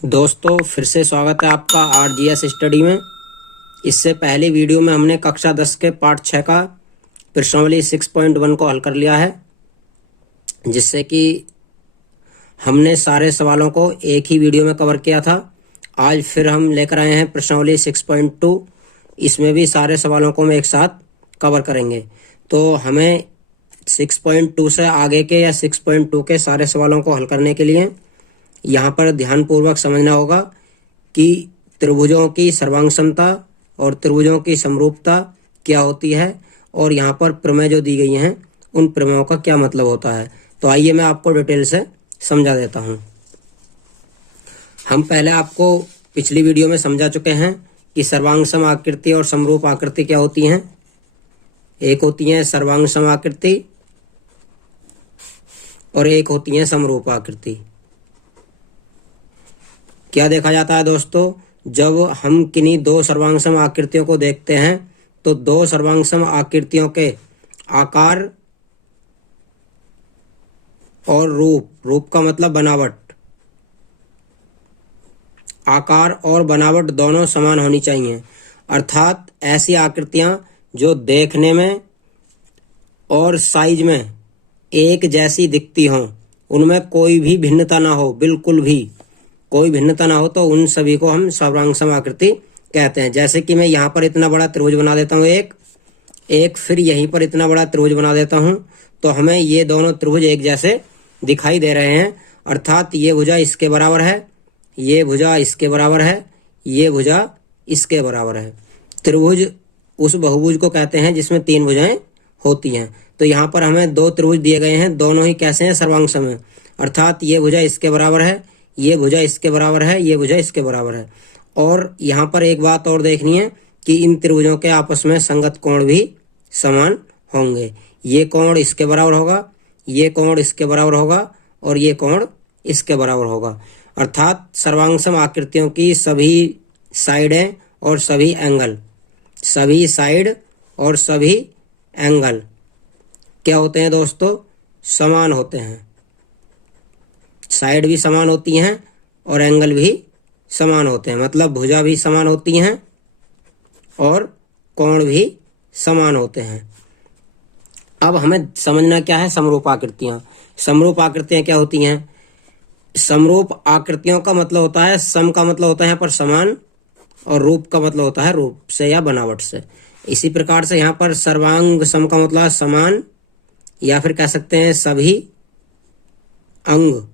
दोस्तों फिर से स्वागत है आपका आरजीएस स्टडी में। इससे पहले वीडियो में हमने कक्षा 10 के पार्ट 6 का प्रश्नावली 6.1 को हल कर लिया है, जिससे कि हमने सारे सवालों को एक ही वीडियो में कवर किया था। आज फिर हम लेकर आए हैं प्रश्नावली 6.2। इसमें भी सारे सवालों को हम एक साथ कवर करेंगे। तो हमें 6.2 से आगे के या 6.2 के सारे सवालों को हल करने के लिए यहाँ पर ध्यानपूर्वक समझना होगा कि त्रिभुजों की सर्वांग समता और त्रिभुजों की समरूपता क्या होती है, और यहाँ पर प्रमेय जो दी गई हैं उन प्रमेयों का क्या मतलब होता है। तो आइए मैं आपको डिटेल से समझा देता हूँ। हम पहले आपको पिछली वीडियो में समझा चुके हैं कि सर्वांग सम आकृति और समरूप आकृति क्या होती हैं। एक होती है सर्वांग सम आकृति और एक होती है समरूप आकृति। क्या देखा जाता है दोस्तों, जब हम किन्हीं दो सर्वांगसम आकृतियों को देखते हैं तो दो सर्वांगसम आकृतियों के आकार और रूप का मतलब बनावट, आकार और बनावट दोनों समान होनी चाहिए। अर्थात ऐसी आकृतियां जो देखने में और साइज में एक जैसी दिखती हों, उनमें कोई भी भिन्नता ना हो, बिल्कुल भी कोई भिन्नता ना हो, तो उन सभी को हम सर्वांगसम आकृति कहते हैं। जैसे कि मैं यहाँ पर इतना बड़ा त्रिभुज बना देता हूँ एक फिर यहीं पर इतना बड़ा त्रिभुज बना देता हूँ, तो हमें ये दोनों त्रिभुज एक जैसे दिखाई दे रहे हैं। अर्थात ये भुजा इसके बराबर है, ये भुजा इसके बराबर है, ये भुजा इसके बराबर है। त्रिभुज उस बहुभुज को कहते हैं जिसमें तीन भुजाएं होती हैं। तो यहाँ पर हमें दो त्रिभुज दिए गए हैं, दोनों ही कैसे हैं, सर्वांगसम है। अर्थात ये भुजा इसके बराबर है, ये भुजा इसके बराबर है, ये भुजा इसके बराबर है। और यहाँ पर एक बात और देखनी है कि इन त्रिभुजों के आपस में संगत कोण भी समान होंगे। ये कोण इसके बराबर होगा, ये कोण इसके बराबर होगा और ये कोण इसके बराबर होगा। अर्थात सर्वांगसम आकृतियों की सभी साइडें और सभी एंगल, सभी साइड और सभी एंगल क्या होते हैं दोस्तों, समान होते हैं। साइड भी समान होती हैं और एंगल भी समान होते हैं, मतलब भुजा भी समान होती हैं और कोण भी समान होते हैं। अब हमें समझना क्या है समरूप आकृतियां। समरूप आकृतियां क्या होती हैं? समरूप आकृतियों का मतलब होता है, सम का मतलब होता है यहाँ पर समान, और रूप का मतलब होता है रूप से या बनावट से। इसी प्रकार से यहाँ पर सर्वांग सम का मतलब समान, या फिर कह सकते हैं सभी अंग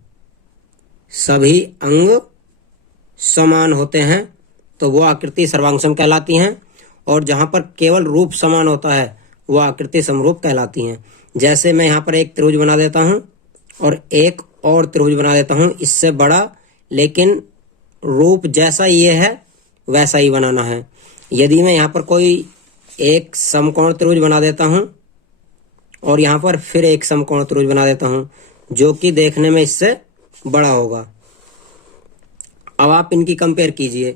समान होते हैं, तो वो आकृति सर्वांगसम कहलाती हैं। और जहाँ पर केवल रूप समान होता है वो आकृति समरूप कहलाती हैं। जैसे मैं यहाँ पर एक त्रिभुज बना देता हूँ और एक और त्रिभुज बना देता हूँ इससे बड़ा, लेकिन रूप जैसा ये है वैसा ही बनाना है। यदि मैं यहाँ पर कोई एक समकोण त्रिभुज बना देता हूँ और यहाँ पर फिर एक समकोण त्रिभुज बना देता हूँ जो कि देखने में इससे बड़ा होगा, अब आप इनकी कंपेयर कीजिए।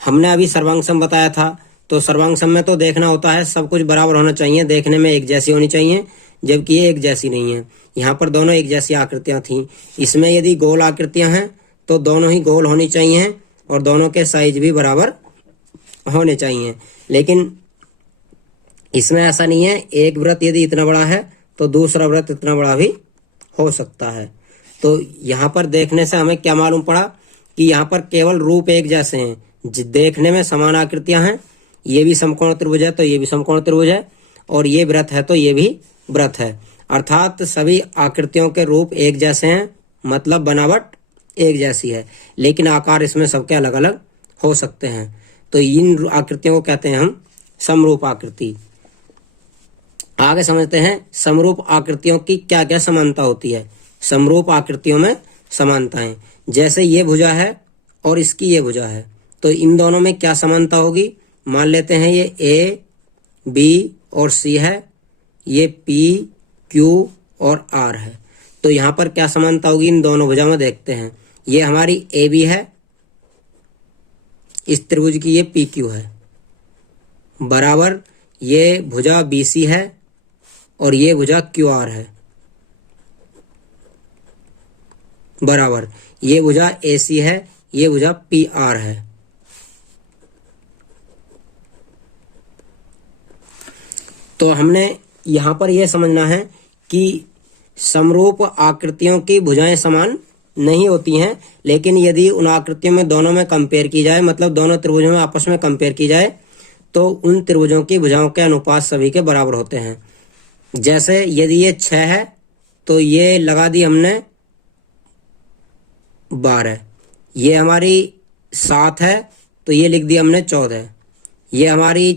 हमने अभी सर्वांगसम बताया था, तो सर्वांगसम में तो देखना होता है सब कुछ बराबर होना चाहिए, देखने में एक जैसी होनी चाहिए, जबकि ये एक जैसी नहीं है। यहाँ पर दोनों एक जैसी आकृतियां थीं। इसमें यदि गोल आकृतियां हैं तो दोनों ही गोल होनी चाहिए और दोनों के साइज भी बराबर होने चाहिए। लेकिन इसमें ऐसा नहीं है, एक वृत्त यदि इतना बड़ा है तो दूसरा वृत्त इतना बड़ा भी हो सकता है। तो यहाँ पर देखने से हमें क्या मालूम पड़ा कि यहाँ पर केवल रूप एक जैसे हैं, देखने में समान आकृतियां हैं। ये भी समकोण त्रिभुज है तो ये भी समकोण त्रिभुज है, और ये वृत्त है तो ये भी वृत्त है। अर्थात सभी आकृतियों के रूप एक जैसे हैं, मतलब बनावट एक जैसी है, लेकिन आकार इसमें सबके अलग अलग हो सकते हैं। तो इन आकृतियों को कहते हैं हम समरूप आकृति। आगे समझते हैं समरूप आकृतियों की क्या क्या समानता होती है। समरूप आकृतियों में समानताएं, जैसे ये भुजा है और इसकी ये भुजा है, तो इन दोनों में क्या समानता होगी। मान लेते हैं ये ए, बी और सी है, ये पी, क्यू और आर है, तो यहाँ पर क्या समानता होगी इन दोनों भुजा में। देखते हैं, ये हमारी ए बी है, इस त्रिभुज की ये पी क्यू है, बराबर ये भुजा बी सी है और ये भुजा क्यू आर है, बराबर ये भुजा AC है, ये भुजा पी आर है। तो हमने यहाँ पर यह समझना है कि समरूप आकृतियों की भुजाएं समान नहीं होती हैं, लेकिन यदि उन आकृतियों में दोनों में कंपेयर की जाए, मतलब दोनों त्रिभुजों में आपस में कंपेयर की जाए, तो उन त्रिभुजों की भुजाओं के अनुपात सभी के बराबर होते हैं। जैसे यदि ये 6 है तो ये लगा दी हमने 12, ये हमारी 7 है तो ये लिख दिया हमने 14, ये हमारी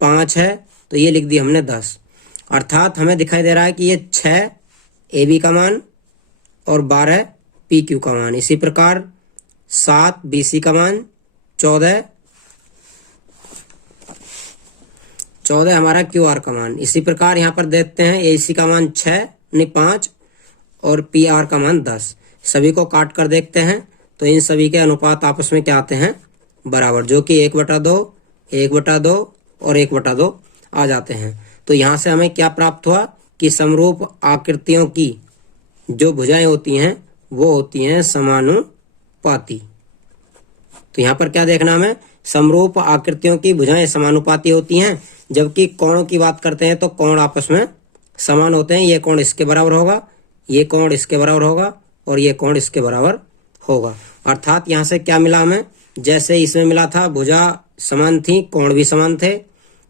5 है तो ये लिख दिया हमने 10। अर्थात हमें दिखाई दे रहा है कि ये 6 ए बी का मान और 12 पी क्यू का मान। इसी प्रकार 7 बी सी का मान, 14 हमारा क्यू आर का मान। इसी प्रकार यहाँ पर देखते हैं ए सी का मान 5 और पी आर का मान 10। सभी को काट कर देखते हैं तो इन सभी के अनुपात आपस में क्या आते हैं, बराबर, जो कि 1/2, 1/2 और 1/2 आ जाते हैं। तो यहाँ से हमें क्या प्राप्त हुआ कि समरूप आकृतियों की जो भुजाएं होती हैं वो होती हैं समानुपाती। तो यहाँ पर क्या देखना हमें, समरूप आकृतियों की भुजाएं समानुपाती होती हैं, जबकि कोणों की बात करते हैं तो कोण आपस में समान होते हैं। ये कोण इसके बराबर होगा, ये कोण इसके बराबर होगा और ये कोण इसके बराबर होगा। अर्थात यहाँ से क्या मिला हमें, जैसे इसमें मिला था भुजा समान थी, कोण भी समान थे,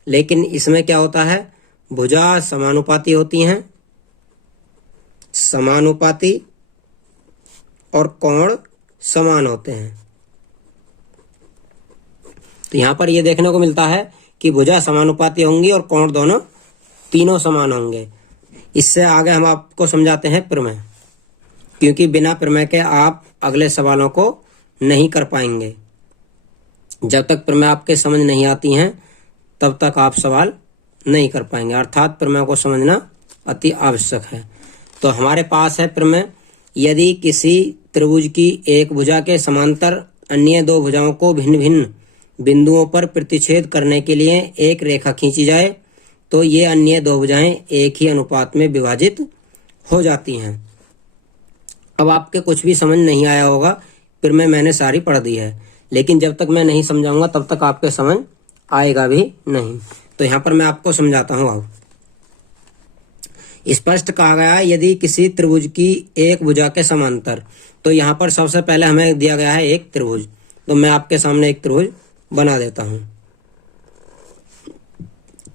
लेकिन इसमें क्या होता है, भुजा समानुपाती होती हैं, समानुपाती, और कोण समान होते हैं। तो यहाँ पर ये देखने को मिलता है कि भुजा समानुपाती होंगी और कोण तीनों समान होंगे। इससे आगे हम आपको समझाते हैं प्रमेय, क्योंकि बिना प्रमेय के आप अगले सवालों को नहीं कर पाएंगे। जब तक प्रमेय आपके समझ नहीं आती हैं तब तक आप सवाल नहीं कर पाएंगे। अर्थात प्रमेय को समझना अति आवश्यक है। तो हमारे पास है प्रमेय, यदि किसी त्रिभुज की एक भुजा के समांतर अन्य दो भुजाओं को भिन्न भिन्न बिंदुओं पर प्रतिच्छेद करने के लिए एक रेखा खींची जाए तो ये अन्य दो भुजाएं एक ही अनुपात में विभाजित हो जाती हैं। अब आपके कुछ भी समझ नहीं आया होगा, फिर मैंने सारी पढ़ दी है, लेकिन जब तक मैं नहीं समझाऊंगा तब तक आपके समझ आएगा भी नहीं। तो यहाँ पर मैं आपको समझाता हूँ। अब स्पष्ट कहा गया है, यदि किसी त्रिभुज की एक भुजा के समांतर, तो यहाँ पर सबसे पहले हमें दिया गया है एक त्रिभुज। तो मैं आपके सामने एक त्रिभुज बना देता हूँ।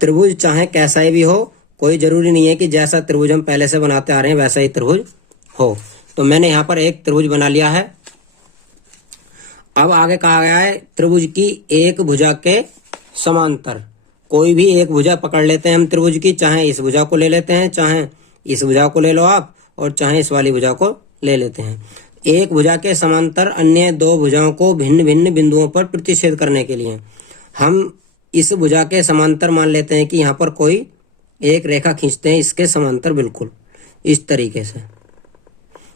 त्रिभुज चाहे कैसा ही भी हो, कोई जरूरी नहीं है कि जैसा त्रिभुज हम पहले से बनाते आ रहे हैं वैसा ही त्रिभुज हो। तो मैंने यहाँ पर एक त्रिभुज बना लिया है। अब आगे कहा गया है त्रिभुज की एक भुजा के समांतर, कोई भी एक भुजा पकड़ लेते हैं हम त्रिभुज की, चाहे इस भुजा को ले लेते हैं, चाहे इस भुजा को ले लो आप, और चाहे इस वाली भुजा को ले लेते हैं। एक भुजा के समांतर अन्य दो भुजाओं को भिन्न भिन्न बिंदुओं पर प्रतिच्छेद करने के लिए हम इस भुजा के समांतर मान लेते हैं कि यहाँ पर कोई एक रेखा खींचते हैं इसके समांतर, बिल्कुल इस तरीके से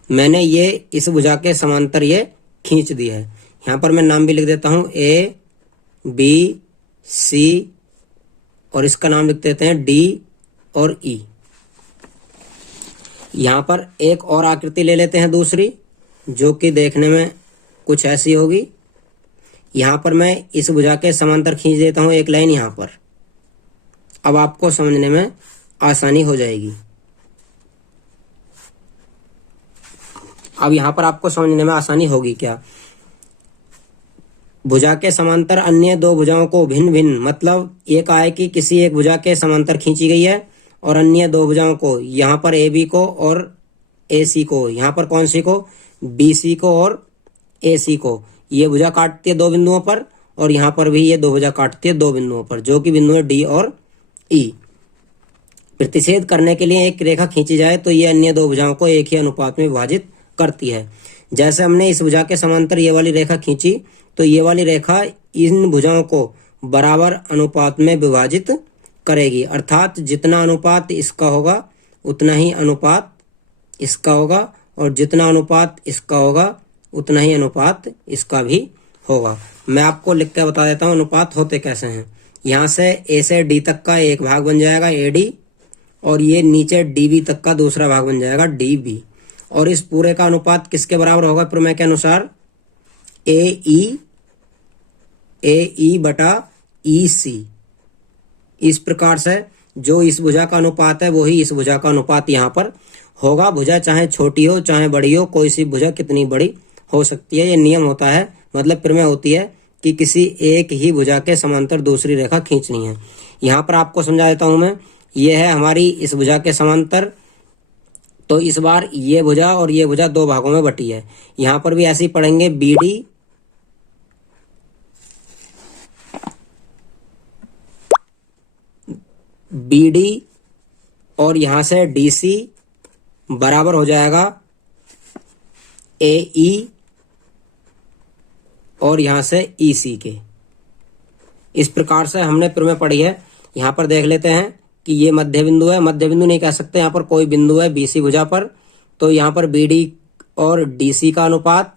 मैंने ये इस भुजा के समांतर ये खींच दी है। यहाँ पर मैं नाम भी लिख देता हूँ ए बी सी, और इसका नाम लिख देते हैं डी और ई। यहाँ पर एक और आकृति ले लेते हैं दूसरी, जो कि देखने में कुछ ऐसी होगी। यहाँ पर मैं इस भुजा के समांतर खींच देता हूँ एक लाइन यहाँ पर। अब आपको समझने में आसानी हो जाएगी। अब यहाँ पर आपको समझने में आसानी होगी क्या, भुजा के समांतर अन्य दो भुजाओं को भिन्न भिन्न, मतलब ये कहा है कि किसी एक भुजा के समांतर खींची गई है और अन्य दो भुजाओं को, यहाँ पर ए बी को और ए सी को, यहाँ पर कौन सी को, बी सी को और ए सी को, ये भुजा काटती है दो बिंदुओं पर, और यहाँ पर भी ये दो भुजा काटती है दो बिंदुओं पर, जो कि बिंदु है डी और ई। प्रतिच्छेद करने के लिए एक रेखा खींची जाए तो ये अन्य दो भुजाओं को एक ही अनुपात में विभाजित करती है। जैसे हमने इस भुजा के समांतर ये वाली रेखा खींची तो ये वाली रेखा इन भुजाओं को बराबर अनुपात में विभाजित करेगी। अर्थात जितना अनुपात इसका होगा उतना ही अनुपात इसका होगा, और जितना अनुपात इसका होगा उतना ही अनुपात इसका भी होगा। मैं आपको लिख के बता देता हूँ अनुपात होते कैसे हैं। यहाँ से ए से डी तक का एक भाग बन जाएगा ए डी, और ये नीचे डी बी तक का दूसरा भाग बन जाएगा डी बी, और इस पूरे का अनुपात किसके बराबर होगा प्रमेय के अनुसार, ए ई बटा ई सी। इस प्रकार से जो इस भुजा का अनुपात है वही इस भुजा का अनुपात यहाँ पर होगा। भुजा चाहे छोटी हो चाहे बड़ी हो, कोई सी भुजा कितनी बड़ी हो सकती है। ये नियम होता है, मतलब प्रमेय होती है कि किसी एक ही भुजा के समांतर दूसरी रेखा खींचनी है। यहाँ पर आपको समझा देता हूं मैं। ये है हमारी इस भुजा के समांतर, तो इस बार ये भुजा और ये भुजा दो भागों में बटी है। यहाँ पर भी ऐसे ही पढ़ेंगे, बी डी और यहाँ से डी सी बराबर हो जाएगा ए ई और यहाँ से ई सी के। इस प्रकार से हमने प्रमेय पढ़ी है। यहाँ पर देख लेते हैं कि ये मध्य बिंदु है, मध्य बिंदु नहीं कह सकते, यहाँ पर कोई बिंदु है बीसी भुजा पर। तो यहाँ पर बी डी और डी सी का अनुपात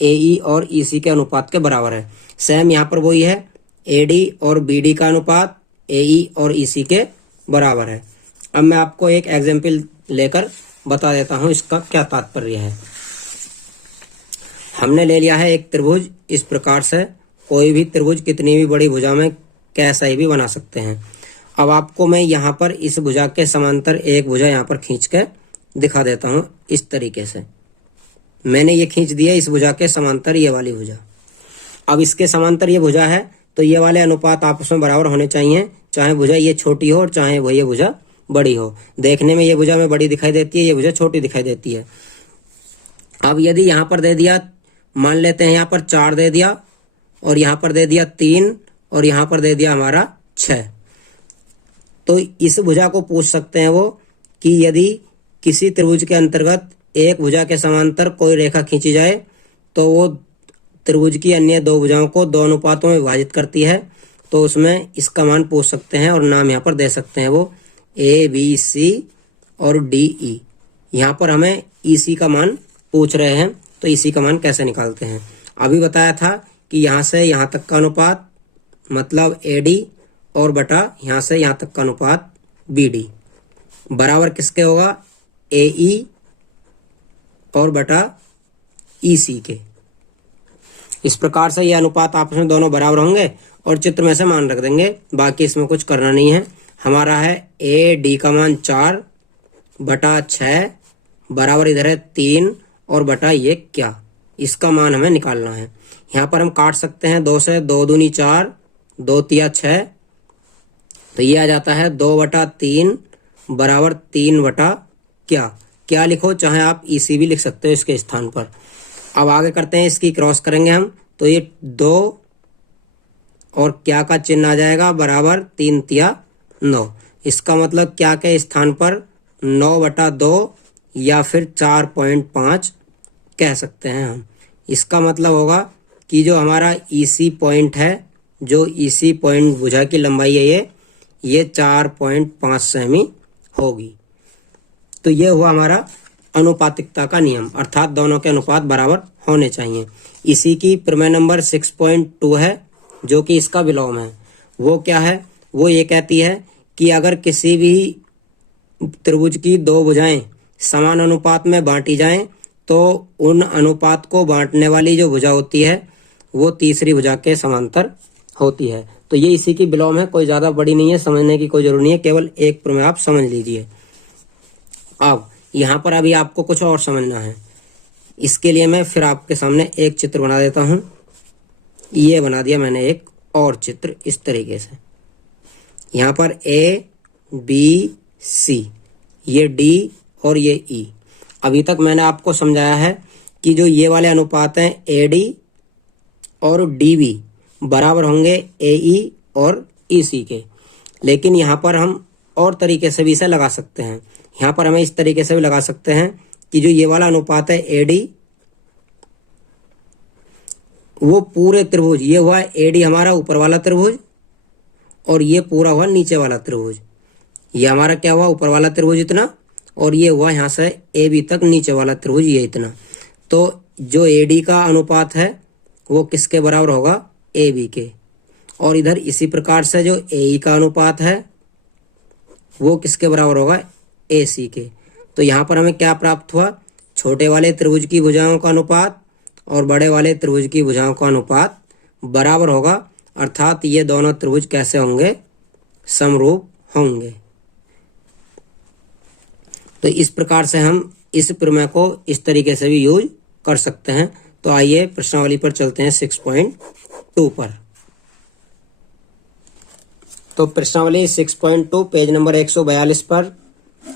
ए ई और ई सी के अनुपात के बराबर है। सेम यहाँ पर वही है, ए डी और बी डी का अनुपात ए ई और ई सी के बराबर है। अब मैं आपको एक एग्जाम्पल लेकर बता देता हूं इसका क्या तात्पर्य है। हमने ले लिया है एक त्रिभुज। इस प्रकार से कोई भी त्रिभुज कितनी भी बड़ी भुजा में कैसा ही भी बना सकते हैं। अब आपको मैं यहाँ पर इस भुजा के समांतर एक भुजा यहाँ पर खींच के दिखा देता हूँ। इस तरीके से मैंने ये खींच दिया इस भुजा के समांतर ये वाली भुजा। अब इसके समांतर ये भुजा है, तो ये वाले अनुपात आपस में बराबर होने चाहिए, चाहे भुजा ये छोटी हो और चाहे वो ये भुजा बड़ी हो। देखने में ये भुजा में बड़ी दिखाई देती है, ये भुजा छोटी दिखाई देती है। अब यदि यहाँ पर दे दिया, मान लेते हैं यहाँ पर 4 दे दिया और यहाँ पर दे दिया 3 और यहाँ पर दे दिया हमारा 6, तो इस भुजा को पूछ सकते हैं वो कि यदि किसी त्रिभुज के अंतर्गत एक भुजा के समांतर कोई रेखा खींची जाए तो वो त्रिभुज की अन्य दो भुजाओं को दो अनुपातों में विभाजित करती है, तो उसमें इसका मान पूछ सकते हैं और नाम यहाँ पर दे सकते हैं वो ए बी सी और डी ई। यहाँ पर हमें ई सी का मान पूछ रहे हैं, तो ई सी का मान कैसे निकालते हैं। अभी बताया था कि यहाँ से यहाँ तक का अनुपात मतलब ए डी और बटा यहाँ से यहाँ तक का अनुपात बी डी बराबर किसके होगा, ए ई और बटा ई सी के। इस प्रकार से ये अनुपात आपस में दोनों बराबर होंगे और चित्र में से मान रख देंगे, बाकी इसमें कुछ करना नहीं है। हमारा है ए डी का मान 4 बटा 6 बराबर इधर है 3 और बटा ये क्या, इसका मान हमें निकालना है। यहाँ पर हम काट सकते हैं 2 से, 2 दूनी 4, 2 तिया 6, तो ये आ जाता है 2 बटा 3 बराबर 3 बटा क्या लिखो, चाहे आप ई सी भी लिख सकते हो इसके स्थान पर। अब आगे करते हैं, इसकी क्रॉस करेंगे हम, तो ये 2 और क्या का चिन्ह आ जाएगा बराबर 3 तिया 9। इसका मतलब क्या के स्थान पर 9 बटा 2 या फिर 4.5 कह सकते हैं हम। इसका मतलब होगा कि जो हमारा ईसी पॉइंट है, जो ईसी पॉइंट भुजा की लंबाई है ये 4.5 सेमी होगी। तो ये हुआ हमारा अनुपातिकता का नियम, अर्थात दोनों के अनुपात बराबर होने चाहिए। इसी की प्रमेय नंबर 6.2 है जो कि इसका विलोम है। वो क्या है, वो ये कहती है कि अगर किसी भी त्रिभुज की दो भुजाएं समान अनुपात में बांटी जाएं तो उन अनुपात को बांटने वाली जो भुजा होती है वो तीसरी भुजा के समांतर होती है। तो ये इसी की विलोम है, कोई ज्यादा बड़ी नहीं है, समझने की कोई जरूरत नहीं है, केवल एक प्रमेय आप समझ लीजिए। अब यहाँ पर अभी आपको कुछ और समझना है, इसके लिए मैं फिर आपके सामने एक चित्र बना देता हूँ। ये बना दिया मैंने एक और चित्र इस तरीके से। यहाँ पर ए बी सी, ये डी और ये ई। अभी तक मैंने आपको समझाया है कि जो ये वाले अनुपात हैं ए डी और डी बी बराबर होंगे ए ई और ई सी के, लेकिन यहाँ पर हम और तरीके से भी इसे लगा सकते हैं। यहाँ पर हमें इस तरीके से भी लगा सकते हैं कि जो ये वाला अनुपात है ए डी, वो पूरे त्रिभुज, ये हुआ ए डी हमारा ऊपर वाला त्रिभुज और ये पूरा हुआ नीचे वाला त्रिभुज। ये हमारा क्या हुआ, ऊपर वाला त्रिभुज इतना, और ये हुआ यहाँ से ए बी तक नीचे वाला त्रिभुज ये इतना। तो जो ए डी का अनुपात है वो किसके बराबर होगा, ए बी के। और इधर इसी प्रकार से जो ए ई का अनुपात है वो किसके बराबर होगा, ए सी के। तो यहाँ पर हमें क्या प्राप्त हुआ, छोटे वाले त्रिभुज की भुजाओं का अनुपात और बड़े वाले त्रिभुज की भुजाओं का अनुपात बराबर होगा, अर्थात ये दोनों त्रिभुज कैसे होंगे, समरूप होंगे। तो इस प्रकार से हम इस प्रमेय को इस तरीके से भी यूज कर सकते हैं। तो आइए प्रश्नावली पर चलते हैं 6.2 पर। तो प्रश्नावली 6.2 पेज नंबर 142 पर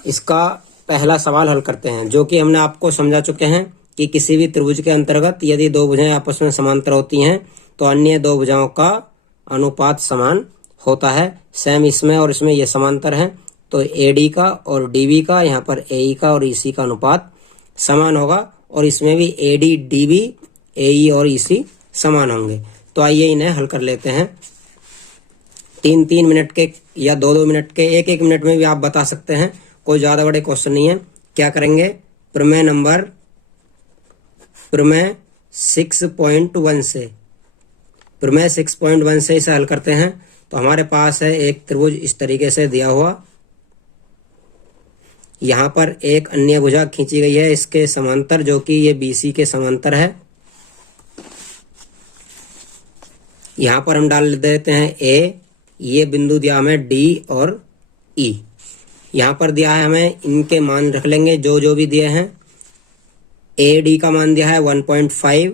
इसका पहला सवाल हल करते हैं, जो कि हमने आपको समझा चुके हैं कि किसी भी त्रिभुज के अंतर्गत यदि दो भुजाएं आपस में समांतर होती हैं तो अन्य दो भुजाओं का अनुपात समान होता है। सेम इसमें और इसमें ये समांतर हैं, तो AD का और DB का, यहाँ पर AE का और EC का अनुपात समान होगा, और इसमें भी AD, DB, AE और EC समान होंगे। तो आइए इन्हें हल कर लेते हैं। 3-3 मिनट के या 2-2 मिनट के, 1-1 मिनट में भी आप बता सकते हैं, कोई ज़्यादा बड़े क्वेश्चन नहीं है। क्या करेंगे, प्रमेय 6.1 से इसे हल करते हैं। तो हमारे पास है एक त्रिभुज इस तरीके से दिया हुआ, यहाँ पर एक अन्य भुजा खींची गई है इसके समांतर, जो कि ये BC के समांतर है। यहाँ पर हम डाल देते हैं A, ये बिंदु दिया हमें D और E। यहाँ पर दिया है हमें, इनके मान रख लेंगे जो भी दिए हैं। AD का मान दिया है 1.5,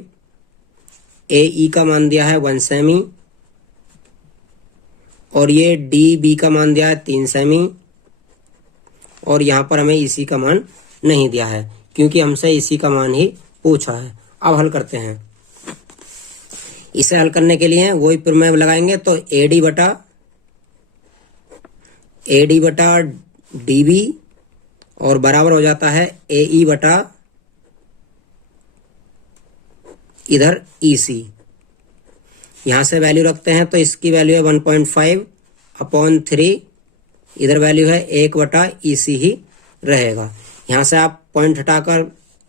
AE का मान दिया है 1 सेमी, और ये DB का मान दिया है 3 सेमी, और यहाँ पर हमें EC का मान नहीं दिया है, क्योंकि हमसे EC का मान ही पूछा है। अब हल करते हैं। इसे हल करने के लिए वही प्रमेय लगाएंगे। तो AD बटा DB और बराबर हो जाता है AE बटा इधर EC। यहाँ से वैल्यू रखते हैं, तो इसकी वैल्यू है 1.5/3, इधर वैल्यू है 1/EC ही रहेगा। यहाँ से आप पॉइंट हटाकर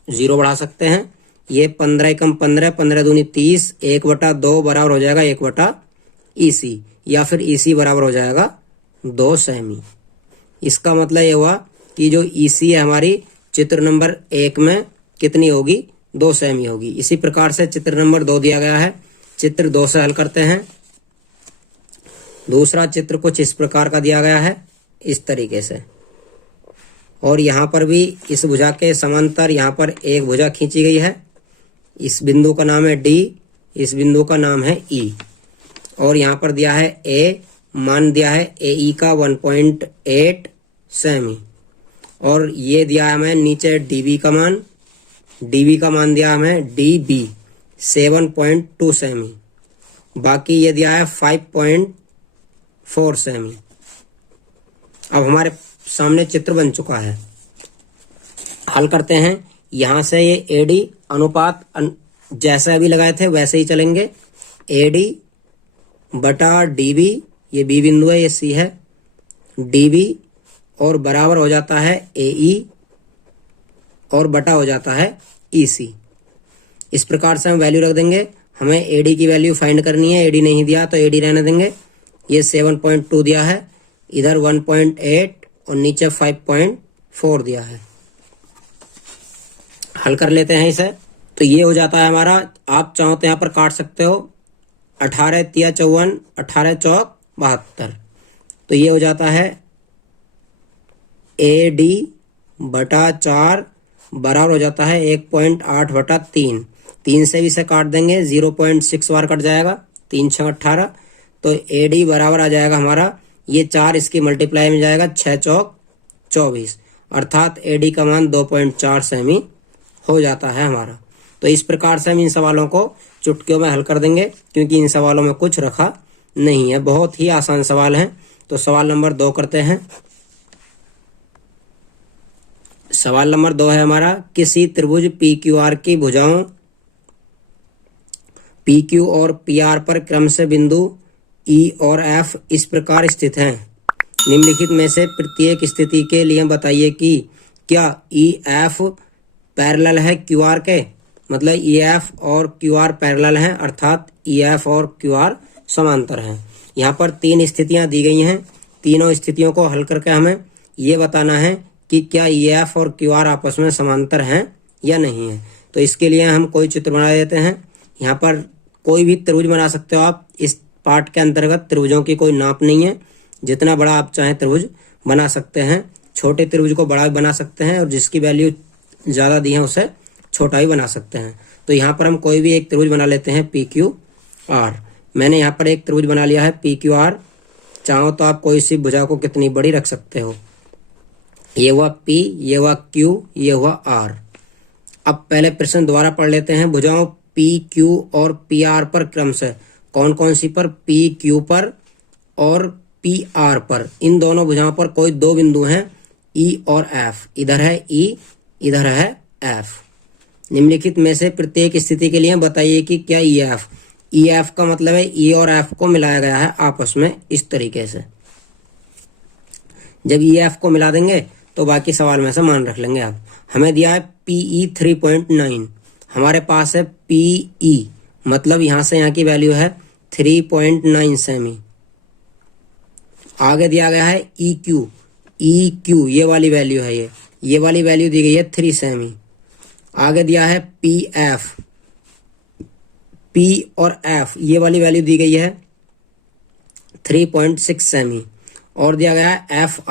0 बढ़ा सकते हैं। ये 15 कम 15, 15 दूनी 30, 1/2 बराबर हो जाएगा 1/EC, या फिर EC बराबर हो जाएगा 2 सेमी। इसका मतलब ये हुआ कि जो EC है हमारी चित्र नंबर 1 में कितनी होगी, 2 सेमी होगी। इसी प्रकार से चित्र नंबर 2 दिया गया है, चित्र 2 से हल करते हैं। दूसरा चित्र कुछ इस प्रकार का दिया गया है, इस तरीके से, और यहाँ पर भी इस भुजा के समांतर यहाँ पर एक भुजा खींची गई है। इस बिंदु का नाम है D, इस बिंदु का नाम है E, और यहाँ पर दिया है A, मान दिया है AE का 1.8 सेमी, और ये दिया है हमें नीचे DB का मान, DB का मान दिया हमें DB 7.2 सेमी, बाकी ये दिया है 5.4 सेमी। अब हमारे सामने चित्र बन चुका है, हल करते हैं। यहाँ से ये AD अनुपात जैसे अभी लगाए थे वैसे ही चलेंगे। AD बटा DB, ये B बिंदु है, ये C है, DB और बराबर हो जाता है AE और बटा हो जाता है EC। इस प्रकार से हम वैल्यू रख देंगे। हमें AD की वैल्यू फाइंड करनी है, AD नहीं दिया तो AD रहने देंगे। ये 7.2 दिया है, इधर 1.8 और नीचे 5.4 दिया है। हल कर लेते हैं इसे। तो ये हो जाता है हमारा, आप चाहो तो यहाँ पर काट सकते हो, 18 तिया 54, 18 चौक 72। तो ये हो जाता है AD बटा 4 बराबर हो जाता है 1.8/3। 3 से भी इसे काट देंगे, 0.6 बार कट जाएगा, 3 6 18। तो AD बराबर आ जाएगा हमारा, ये 4 इसकी मल्टीप्लाई में जाएगा, 6 चौक 24, अर्थात AD का मान 2.4 सेमी हो जाता है हमारा। तो इस प्रकार से हम इन सवालों को चुटकियों में हल कर देंगे, क्योंकि इन सवालों में कुछ रखा नहीं है, बहुत ही आसान सवाल हैं। तो सवाल नंबर 2 करते हैं। सवाल नंबर 2 है हमारा, किसी त्रिभुज PQR की भुजाओं PQ और PR पर क्रम से बिंदु E और F इस प्रकार स्थित हैं। निम्नलिखित में से प्रत्येक स्थिति के लिए बताइए कि क्या EF पैरेलल है QR के, मतलब EF और QR पैरेलल हैं, अर्थात EF और QR समांतर हैं। यहाँ पर 3 स्थितियाँ दी गई हैं, तीनों स्थितियों को हल करके हमें ये बताना है कि क्या EF और QR आपस में समांतर हैं या नहीं है। तो इसके लिए हम कोई चित्र बना देते हैं। यहाँ पर कोई भी त्रिभुज बना सकते हो आप। इस पार्ट के अंतर्गत त्रिभुजों की कोई नाप नहीं है, जितना बड़ा आप चाहें त्रिभुज बना सकते हैं। छोटे त्रिभुज को बड़ा भी बना सकते हैं और जिसकी वैल्यू ज़्यादा दी है उसे छोटा भी बना सकते हैं। तो यहाँ पर हम कोई भी एक त्रिभुज बना लेते हैं पी क्यू आर। मैंने यहाँ पर एक त्रिभुज बना लिया है पी क्यू आर। चाहो तो आप कोई सी भुजा को कितनी बड़ी रख सकते हो। ये हुआ पी, ये हुआ क्यू, ये हुआ आर। अब पहले प्रश्न दोबारा पढ़ लेते हैं। भुजाओं पी क्यू और पी आर पर क्रमशः कौन कौन सी पर, पी क्यू पर और पी आर पर, इन दोनों भुजाओं पर कोई दो बिंदु हैं ई और एफ। इधर है ई, इधर है एफ। निम्नलिखित में से प्रत्येक स्थिति के लिए बताइए कि क्या ई एफ का मतलब है ई और एफ को मिलाया गया है आपस में इस तरीके से। जब ई एफ को मिला देंगे तो बाकी सवाल में से मान रख लेंगे आप। हमें दिया है पीई 3.9, हमारे पास है पीई, मतलब यहां से यहाँ की वैल्यू है 3.9 सेमी। आगे दिया गया है ई क्यू, ये वाली वैल्यू है, ये वाली वैल्यू दी गई है 3 सेमी। आगे दिया है पी एफ, पी और एफ ये वाली वैल्यू दी गई है 3.6 सेमी। और दिया गया है एफ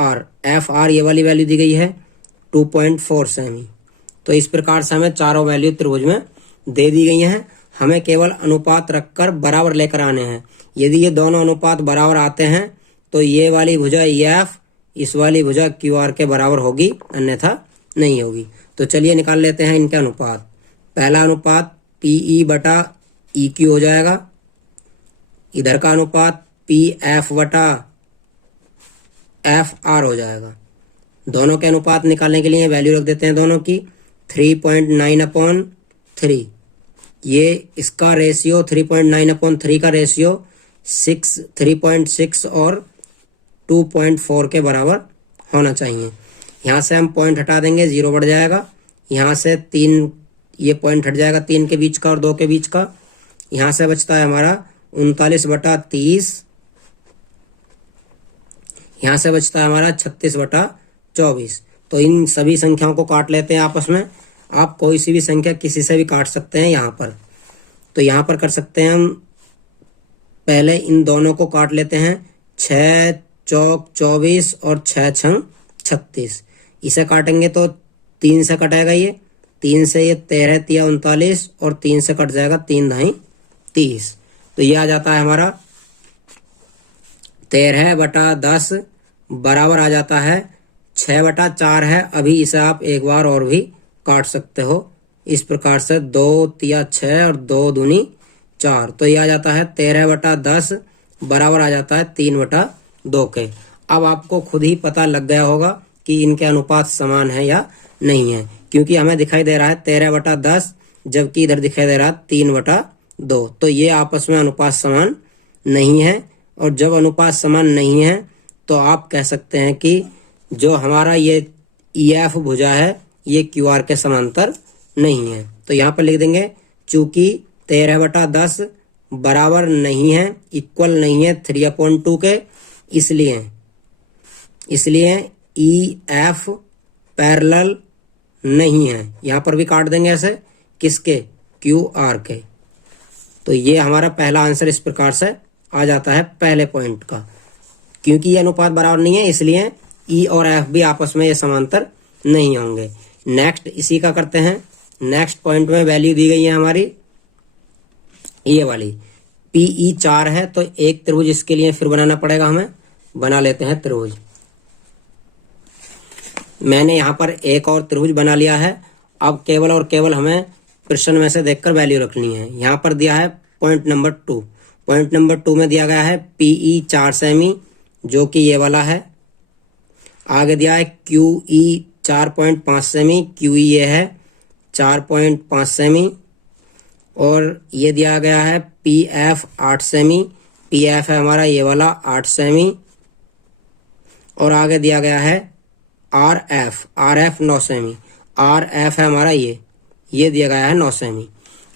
आर ये वाली वैल्यू दी गई है 2.4 सेमी। तो इस प्रकार से हमें चारों वैल्यू त्रिभुज में दे दी गई हैं। हमें केवल अनुपात रखकर बराबर लेकर आने हैं। यदि ये दोनों अनुपात बराबर आते हैं तो ये वाली भुजा ई एफ इस वाली भुजा क्यू आर के बराबर होगी, अन्यथा नहीं होगी। तो चलिए निकाल लेते हैं इनके अनुपात। पहला अनुपात पीई बटा ई क्यू हो जाएगा। इधर का अनुपात पी एफ बटा एफ आर हो जाएगा। दोनों के अनुपात निकालने के लिए वैल्यू रख देते हैं दोनों की 3.9/3। ये इसका रेशियो 3.9/3 का रेशियो 3.6 और 2.4 के बराबर होना चाहिए। यहाँ से हम पॉइंट हटा देंगे, 0 बढ़ जाएगा। यहाँ से 3 ये पॉइंट हट जाएगा, 3 के बीच का और 2 के बीच का। यहाँ से बचता है हमारा 39/30। यहाँ से बचता है हमारा 36/24। तो इन सभी संख्याओं को काट लेते हैं आपस में। आप कोई सी भी संख्या किसी से भी काट सकते हैं यहाँ पर। तो यहाँ पर कर सकते हैं हम, पहले इन दोनों को काट लेते हैं। 6 चौक 24 और 6 छंग 36। इसे काटेंगे तो 3 से कटेगा, ये 3 से ये 13 तिया 39 और 3 से कट जाएगा 3 धाई 30। तो ये आ जाता है हमारा 13/10 बराबर आ जाता है 6/4 है। अभी इसे आप एक बार और भी काट सकते हो इस प्रकार से, 2 तिया 6 और 2 दूनी 4। तो ये आ जाता है 13/10 बराबर आ जाता है 3/2 के। अब आपको खुद ही पता लग गया होगा कि इनके अनुपात समान है या नहीं है, क्योंकि हमें दिखाई दे रहा है 13/10 जबकि इधर दिखाई दे रहा है 3/2। तो ये आपस में अनुपात समान नहीं है। और जब अनुपात समान नहीं है तो आप कह सकते हैं कि जो हमारा ये ई एफ भुजा है ये क्यू आर के समांतर नहीं है। तो यहाँ पर लिख देंगे चूंकि 13/10 बराबर नहीं है, इक्वल नहीं है 3/2 के, इसलिए ई एफ पैरेलल नहीं है। यहाँ पर भी काट देंगे ऐसे, किसके, क्यू आर के। तो ये हमारा पहला आंसर इस प्रकार से आ जाता है पहले पॉइंट का। क्योंकि ये अनुपात बराबर नहीं है इसलिए ई और एफ भी आपस में ये समांतर नहीं होंगे। नेक्स्ट इसी का करते हैं। नेक्स्ट पॉइंट में वैल्यू दी गई है हमारी ये वाली पीई 4 है। तो एक त्रिभुज इसके लिए फिर बनाना पड़ेगा हमें। बना लेते हैं त्रिभुज। मैंने यहाँ पर एक और त्रिभुज बना लिया है। अब केवल और केवल हमें प्रश्न में से देखकर वैल्यू रखनी है। यहाँ पर दिया है पॉइंट नंबर 2। पॉइंट नंबर 2 में दिया गया है पीई 4 सेमी, जो कि ये वाला है। आगे दिया है क्यूई 4.5 सेमी, क्यूई ये है 4.5 सेमी। और ये दिया गया है P F 8 semi, P F है हमारा ये वाला 8 सेमी। और आगे दिया गया है R F 9 semi, R F है हमारा ये दिया गया है 9 सेमी।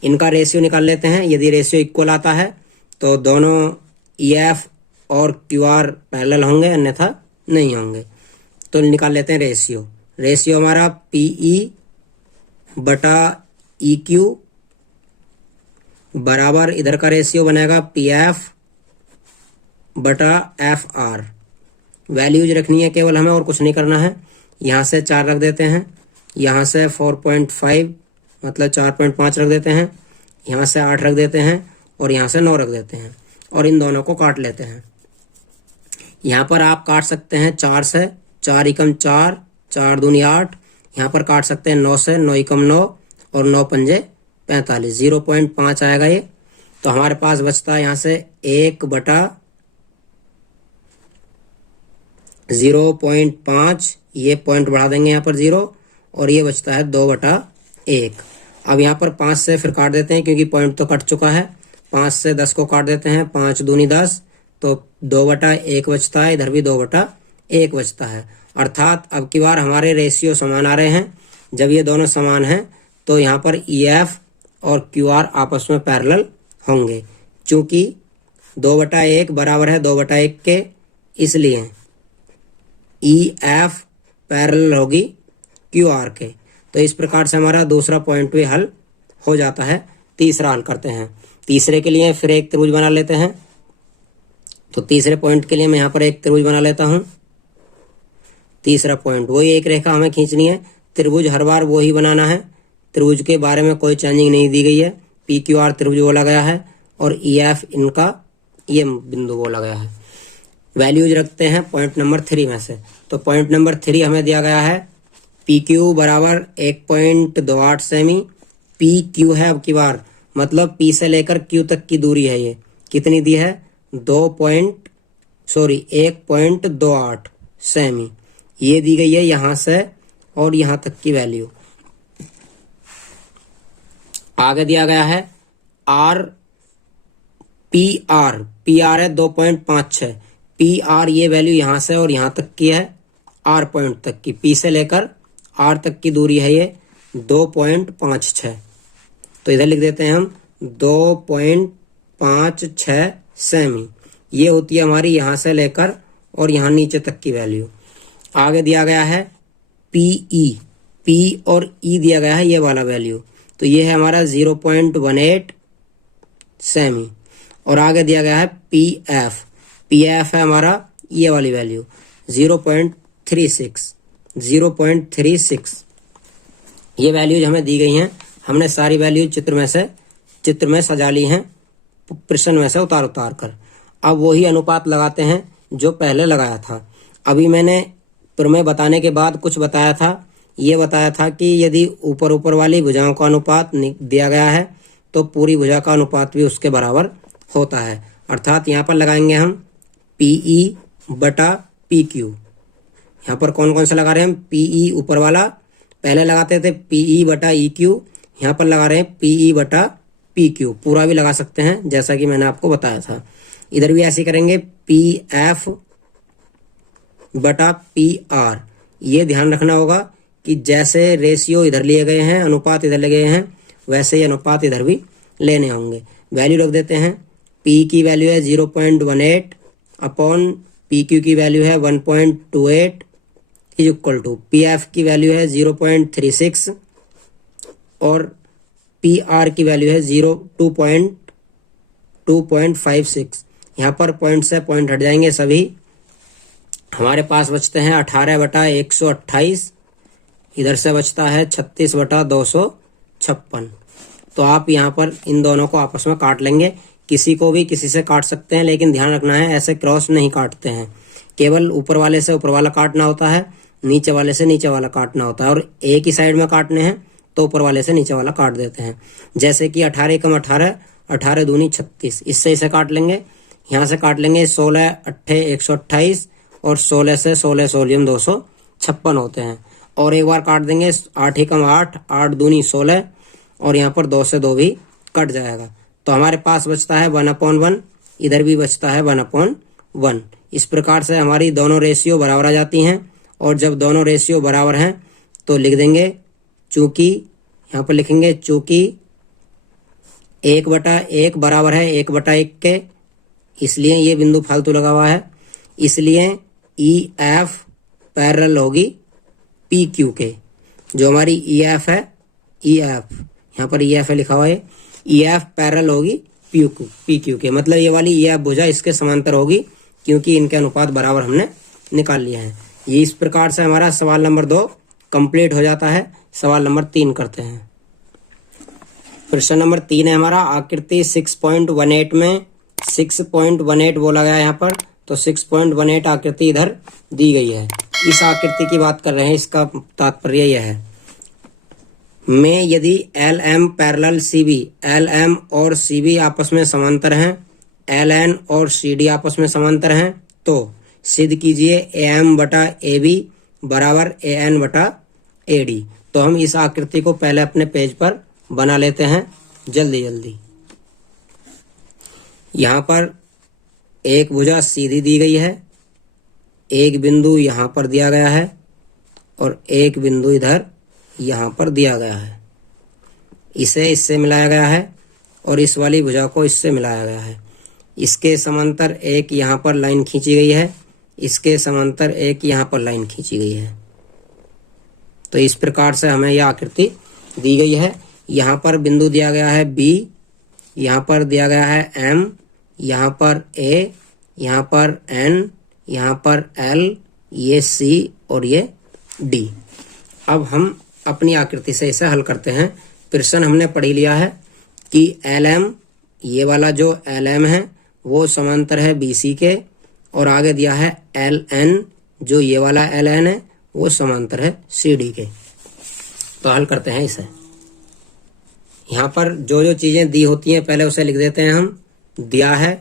इनका रेशियो निकाल लेते हैं। यदि रेशियो इक्वल आता है तो दोनों ई एफ और क्यू आर पैरेलल होंगे, अन्यथा नहीं होंगे। तो निकाल लेते हैं रेशियो। रेशियो हमारा पीई बटा ई क्यू बराबर इधर का रेशियो बनेगा पी एफ बटा एफ आर। वैल्यूज रखनी है केवल हमें, और कुछ नहीं करना है। यहाँ से 4 रख देते हैं, यहाँ से 4.5 मतलब 4.5 रख देते हैं, यहाँ से 8 रख देते हैं और यहाँ से 9 रख देते हैं और इन दोनों को काट लेते हैं। यहाँ पर आप काट सकते हैं 4 से, 4 एकम 4, 4 दूनी 8। यहाँ पर काट सकते हैं 9 से, 9 एकम 9 और 9 पंजे 45, 0.5 आएगा ये। तो हमारे पास बचता है यहाँ से 1 बटा 0.5, ये पॉइंट बढ़ा देंगे यहाँ पर 0, और ये बचता है 2 बटा 1। अब यहाँ पर 5 से फिर काट देते हैं क्योंकि पॉइंट तो कट चुका है। 5 से 10 को काट देते हैं, 5 दूनी 10, तो 2 बटा 1 बचता है, इधर भी 2 बटा 1 बचता है। अर्थात अब की बार हमारे रेशियो समान आ रहे हैं। जब ये दोनों समान हैं तो यहाँ पर ई एफ और क्यू आर आपस में पैरेलल होंगे। चूंकि 2 बटा 1 बराबर है 2 बटा 1 के, इसलिए ई एफ पैरेलल होगी क्यू आर के। तो इस प्रकार से हमारा दूसरा पॉइंट भी हल हो जाता है। तीसरा हल करते हैं। तीसरे के लिए फिर एक त्रिभुज बना लेते हैं। तो तीसरे पॉइंट के लिए मैं यहाँ पर एक त्रिभुज बना लेता हूँ। तीसरा पॉइंट वही एक रेखा हमें खींचनी है। त्रिभुज हर बार वो ही बनाना है। त्रिभुज के बारे में कोई चेंजिंग नहीं दी गई है। पी क्यू आर त्रिभुज बोला गया है और ई एफ इनका ये बिंदु बोला गया है। वैल्यूज रखते हैं पॉइंट नंबर 3 में से। तो पॉइंट नंबर 3 हमें दिया गया है पी क्यू बराबर 1.28 सेमी। पी क्यू है अब की बार, मतलब पी से लेकर क्यू तक की दूरी है। ये कितनी दी है? 1.28 सेमी ये दी गई है यहाँ से और यहाँ तक की वैल्यू। आगे दिया गया है आर पी आर है 2.56। पी आर ये वैल्यू यहाँ से और यहाँ तक की है, आर पॉइंट तक की। पी से लेकर आर तक की दूरी है ये 2.56। तो इधर लिख देते हैं हम 2.56 सेमी। ये होती है हमारी यहाँ से लेकर और यहाँ नीचे तक की वैल्यू। आगे दिया गया है पीई, पी और ई दिया गया है ये वाला वैल्यू। तो ये है हमारा 0.18 सेमी। और आगे दिया गया है पी एफ, पी एफ है हमारा ये वाली वैल्यू 0.36। ये वैल्यूज हमें दी गई हैं। हमने सारी वैल्यूज चित्र में सजा ली हैं, प्रश्न में से उतार कर। अब वही अनुपात लगाते हैं जो पहले लगाया था। अभी मैंने प्रमेय बताने के बाद कुछ बताया था। ये बताया था कि यदि ऊपर वाली भुजाओं का अनुपात दिया गया है तो पूरी भुजा का अनुपात भी उसके बराबर होता है। अर्थात यहाँ पर लगाएंगे हम पीई बटा पी क्यू। यहाँ पर कौन कौन से लगा रहे हैं हम? पीई ऊपर वाला पहले लगाते थे पीई बटा ई क्यू, यहाँ पर लगा रहे हैं पीई बटा पी क्यू। पूरा भी लगा सकते हैं जैसा कि मैंने आपको बताया था। इधर भी ऐसे करेंगे पी एफ बटा पी आर। ये ध्यान रखना होगा कि जैसे रेशियो इधर लिए गए हैं, अनुपात इधर लिए गए हैं, वैसे ही अनुपात इधर भी लेने होंगे। वैल्यू रख देते हैं। पी की वैल्यू है 0.18 अपॉन पी क्यू की वैल्यू है 1.28 is equal to P F की वैल्यू है 0.36 और पी आर की वैल्यू है 2.56। यहाँ पर पॉइंट से पॉइंट हट जाएंगे सभी। हमारे पास बचते हैं 18 बटा 128, इधर से बचता है 36 बटा 256। तो आप यहाँ पर इन दोनों को आपस में काट लेंगे। किसी को भी किसी से काट सकते हैं, लेकिन ध्यान रखना है ऐसे क्रॉस नहीं काटते हैं। केवल ऊपर वाले से ऊपर वाला काटना होता है, नीचे वाले से नीचे वाला काटना होता है। और एक ही साइड में काटने हैं तो ऊपर वाले से नीचे वाला काट देते हैं। जैसे कि 18 कम 18, 18 दूनी 36, इससे इसे काट लेंगे। यहाँ से काट लेंगे 16 अट्ठे 128 और 16 से 16 सोलियम 256 होते हैं। और एक बार काट देंगे 8 एकम 8, 8 दूनी 16 और यहाँ पर 2 से 2 भी कट जाएगा। तो हमारे पास बचता है 1/1, इधर भी बचता है 1/1। इस प्रकार से हमारी दोनों रेशियो बराबर आ जाती हैं। और जब दोनों रेशियो बराबर हैं तो लिख देंगे चूंकि, यहाँ पर लिखेंगे चूंकि 1/1 बराबर है 1/1 के, इसलिए ये बिंदु फालतू लगा हुआ है। इसलिए ई एफ पैरेलल होगी पी क्यू के। जो हमारी ई एफ है, ई एफ यहाँ पर ई एफ लिखा हुआ है, ई एफ पैरेलल होगी पी क्यू के, मतलब ये वाली ई एफ भुजा इसके समांतर होगी क्योंकि इनके अनुपात बराबर हमने निकाल लिया है। ये इस प्रकार से हमारा सवाल नंबर 2 कंप्लीट हो जाता है। सवाल नंबर 3 करते हैं। प्रश्न नंबर 3 है हमारा आकृति 6.18 में 6.18 बोला गया है यहाँ पर, तो 6.18 आकृति इधर दी गई है। इस आकृति की बात कर रहे हैं, इसका तात्पर्य यह है में यदि L M parallel C B, L M और सी बी आपस में समांतर हैं, एल एन और सी डी आपस में समांतर हैं, तो सिद्ध कीजिए ए एम बटा ए बी बराबर ए एन बटा ए डी। तो हम इस आकृति को पहले अपने पेज पर बना लेते हैं जल्दी जल्दी। यहाँ पर एक भुजा सीधी दी गई है, एक बिंदु यहाँ पर दिया गया है और एक बिंदु इधर यहाँ पर दिया गया है। इसे इससे मिलाया गया है और इस वाली भुजा को इससे मिलाया गया है। इसके समांतर एक यहाँ पर लाइन खींची गई है, इसके समांतर एक यहाँ पर लाइन खींची गई है। तो इस प्रकार से हमें यह आकृति दी गई है। यहाँ पर बिंदु दिया गया है बी, यहाँ पर दिया गया है एम, यहाँ पर ए, यहाँ पर एन, यहाँ पर एल, ये सी और ये डी। अब हम अपनी आकृति से इसे हल करते हैं। प्रश्न हमने पढ़ लिया है कि एल एम, ये वाला जो एल एम है वो समांतर है बी सी के, और आगे दिया है एल एन, जो ये वाला एल एन है वो समांतर है सी डी के। तो हल करते हैं इसे। यहाँ पर जो जो चीजें दी होती हैं पहले उसे लिख देते हैं हम। दिया है,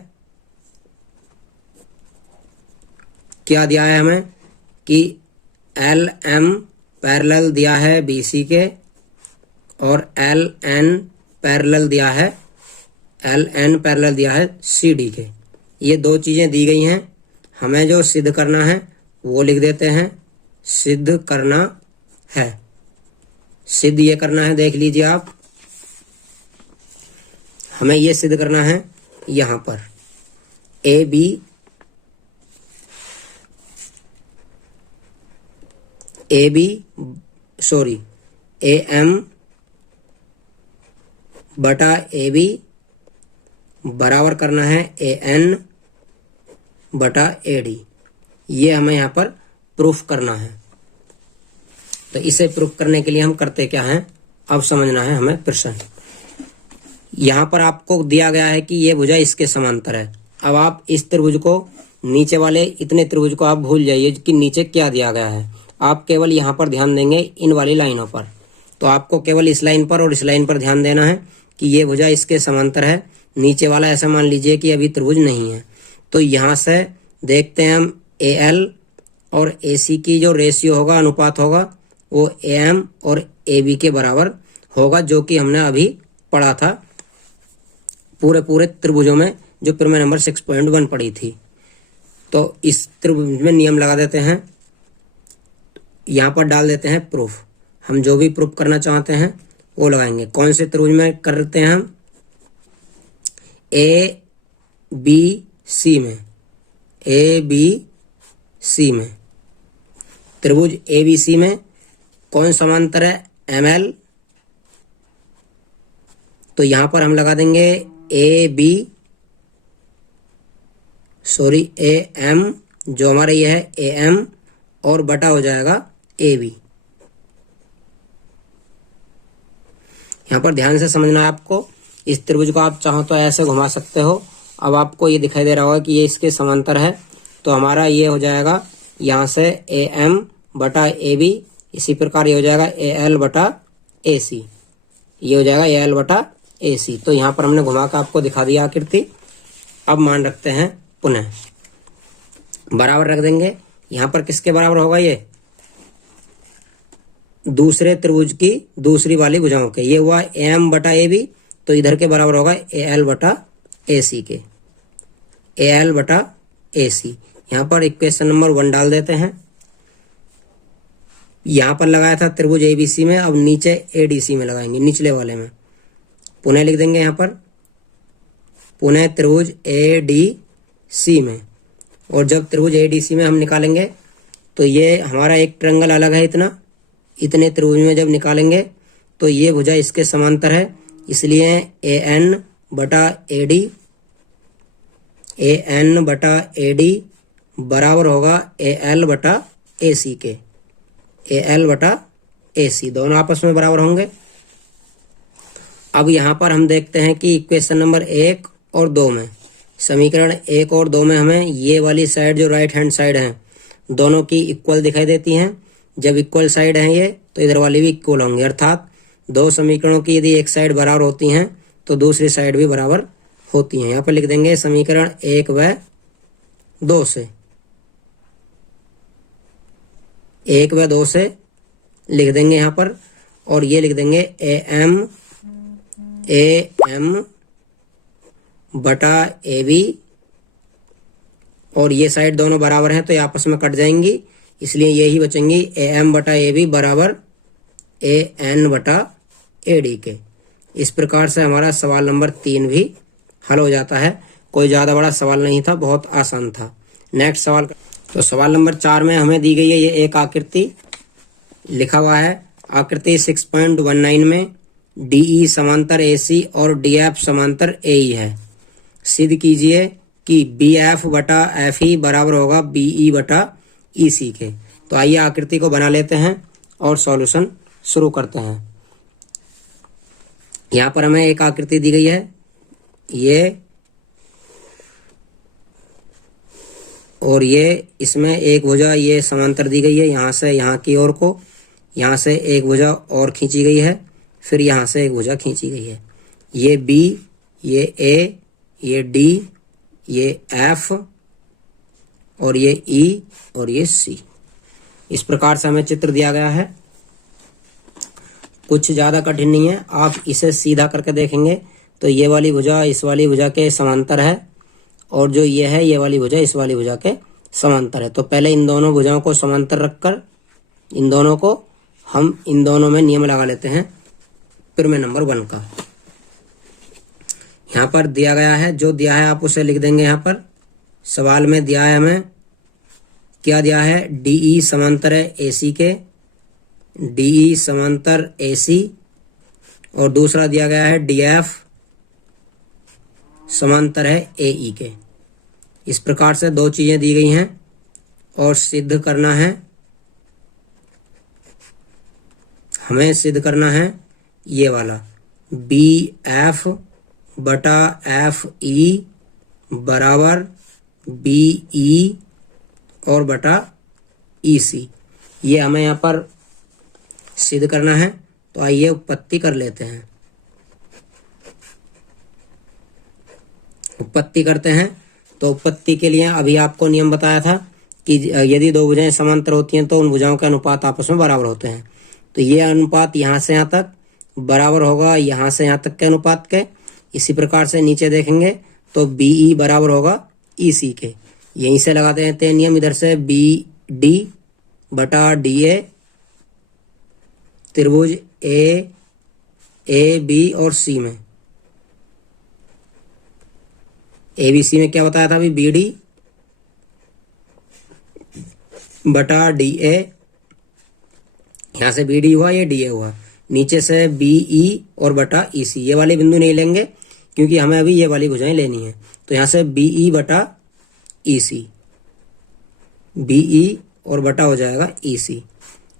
क्या दिया है हमें कि एल एम पैरेलल दिया है बी सी के और एल एन पैरेलल दिया है, एल एन पैरेलल दिया है सी डी के। ये दो चीजें दी गई हैं, हमें जो सिद्ध करना है वो लिख देते हैं। सिद्ध करना है, सिद्ध ये करना है, देख लीजिए आप, हमें ये सिद्ध करना है। यहाँ पर ए बी ए एम बटा ए बी बराबर करना है ए एन बटा ए डी। ये हमें यहाँ पर प्रूफ करना है। तो इसे प्रूफ करने के लिए हम करते क्या हैं, अब समझना है हमें प्रश्न। यहाँ पर आपको दिया गया है कि ये भुजा इसके समांतर है। अब आप इस त्रिभुज को, नीचे वाले इतने त्रिभुज को आप भूल जाइए कि नीचे क्या दिया गया है। आप केवल यहाँ पर ध्यान देंगे इन वाली लाइनों पर। तो आपको केवल इस लाइन पर और इस लाइन पर ध्यान देना है कि ये भुजा इसके समांतर है। नीचे वाला ऐसा मान लीजिए कि अभी त्रिभुज नहीं है। तो यहाँ से देखते हैं हम ए एल और ए सी की जो रेशियो होगा, अनुपात होगा, वो ए एम और ए बी के बराबर होगा, जो कि हमने अभी पढ़ा था पूरे त्रिभुजों में, जो प्रमेय नंबर 6.1 पढ़ी थी। तो इस त्रिभुज में नियम लगा देते हैं, यहाँ पर डाल देते हैं प्रूफ। हम जो भी प्रूफ करना चाहते हैं वो लगाएंगे। कौन से त्रिभुज में करते हैं हम? ए बी सी में, ए बी सी में, त्रिभुज ए बी सी में कौन समांतर है? M L. तो यहां पर हम लगा देंगे ए एम, जो हमारा ये है ए एम, और बटा हो जाएगा ए बी। यहाँ पर ध्यान से समझना है आपको। इस त्रिभुज को आप चाहो तो ऐसे घुमा सकते हो। अब आपको ये दिखाई दे रहा होगा कि ये इसके समांतर है। तो हमारा ये हो जाएगा यहाँ से ए एम बटा ए बी, इसी प्रकार ये हो जाएगा ए एल बटा ए सी, ये हो जाएगा ए एल बटा ए सी। तो यहाँ पर हमने घुमा कर आपको दिखा दिया आकृति। अब मान रखते हैं पुनः, बराबर रख देंगे। यहाँ पर किसके बराबर होगा? ये दूसरे त्रिभुज की दूसरी वाली भुजाओं के। ये हुआ ए एम बटा ए बी, तो इधर के बराबर होगा ए एल बटा ए सी के, ए एल बटा ए सी। यहाँ पर इक्वेशन नंबर 1 डाल देते हैं। यहाँ पर लगाया था त्रिभुज ए बी सी में, अब नीचे ए डी सी में लगाएंगे, निचले वाले में। पुनः लिख देंगे यहाँ पर, पुनः त्रिभुज ए डी सी में। और जब त्रिभुज ए डी सी में हम निकालेंगे तो ये हमारा एक ट्रायंगल अलग है, इतने त्रिभुज में जब निकालेंगे तो ये भुजा इसके समांतर है, इसलिए ए एन बटा ए डी बराबर होगा ए एल बटा ए सी के। ए एल बटा ए सी दोनों आपस में बराबर होंगे। अब यहाँ पर हम देखते हैं कि इक्वेशन नंबर 1 और 2 में, समीकरण 1 और 2 में हमें ये वाली साइड जो राइट हैंड साइड है दोनों की इक्वल दिखाई देती हैं। जब इक्वल साइड है ये तो इधर वाली भी इक्वल होंगी, अर्थात दो समीकरणों की यदि एक साइड बराबर होती हैं तो दूसरी साइड भी बराबर होती हैं। यहाँ पर लिख देंगे समीकरण 1 व 2 से, 1 व 2 से लिख देंगे यहाँ पर, और ये लिख देंगे ए एम बटा ए बी, और ये साइड दोनों बराबर हैं तो ये आपस में कट जाएंगी, इसलिए यही बचेंगी ए एम बटा ए बी बराबर ए एन बटा ए डी के। इस प्रकार से हमारा सवाल नंबर 3 भी हल हो जाता है। कोई ज़्यादा बड़ा सवाल नहीं था, बहुत आसान था। नेक्स्ट सवाल, तो सवाल नंबर 4 में हमें दी गई है ये एक आकृति, लिखा हुआ है आकृति 6.19 में डीई समांतर एसी और डीएफ समांतर एई है। सिद्ध कीजिए कि बी एफ बटा एफ ई बराबर होगा बीई बटा ईसी के। तो आइए आकृति को बना लेते हैं और सॉल्यूशन शुरू करते हैं। यहाँ पर हमें एक आकृति दी गई है, ये और ये, इसमें एक भुजा ये समांतर दी गई है, यहाँ से यहाँ की ओर को, यहाँ से एक भुजा और खींची गई है, फिर यहाँ से एक भुजा खींची गई है। ये बी, ये ए, ये डी, ये एफ, और ये ई, और ये सी। इस प्रकार से हमें चित्र दिया गया है। कुछ ज़्यादा कठिन नहीं है, आप इसे सीधा करके देखेंगे तो ये वाली भुजा इस वाली भुजा के समांतर है, और जो ये है ये वाली भुजा इस वाली भुजा के समांतर है। तो पहले इन दोनों भुजाओं को समांतर रखकर इन दोनों को हम इन दोनों में नियम लगा लेते हैं। फिर में नंबर 1 का यहाँ पर दिया गया है, जो दिया है आप उसे लिख देंगे। यहाँ पर सवाल में दिया है, हमें क्या दिया है, डीई समांतर है एसी के, डीई समांतर एसी, और दूसरा दिया गया है डीएफ समांतर है एई के। इस प्रकार से दो चीजें दी गई हैं और सिद्ध करना है, हमें सिद्ध करना है ये वाला बी एफ बटा एफ ई बराबर बी ई और बटा ई सी। ये हमें यहाँ पर सिद्ध करना है। तो आइए उत्पत्ति कर लेते हैं। उत्पत्ति करते हैं। तो उत्पत्ति के लिए अभी आपको नियम बताया था कि यदि दो भुजाएं समांतर होती हैं तो उन भुजाओं के अनुपात आपस में बराबर होते हैं। तो ये अनुपात यहाँ से यहाँ तक बराबर होगा यहाँ से यहाँ तक के अनुपात के। इसी प्रकार से नीचे देखेंगे तो बीई बराबर होगा ईसी के। यहीं से लगा देते हैं नियम, इधर से बी डी बटा डी ए, त्रिभुज ए बी और सी में, ए बी सी में क्या बताया था अभी, बी डी बटा डी ए, यहां से बी डी हुआ, ये डी ए हुआ, नीचे से बी ई और बटा ई सी। ये वाले बिंदु नहीं लेंगे क्योंकि हमें अभी ये वाली भुजाएं लेनी है। तो यहां से बी ई बटा ई सी, बी ई और बटा हो जाएगा ई सी।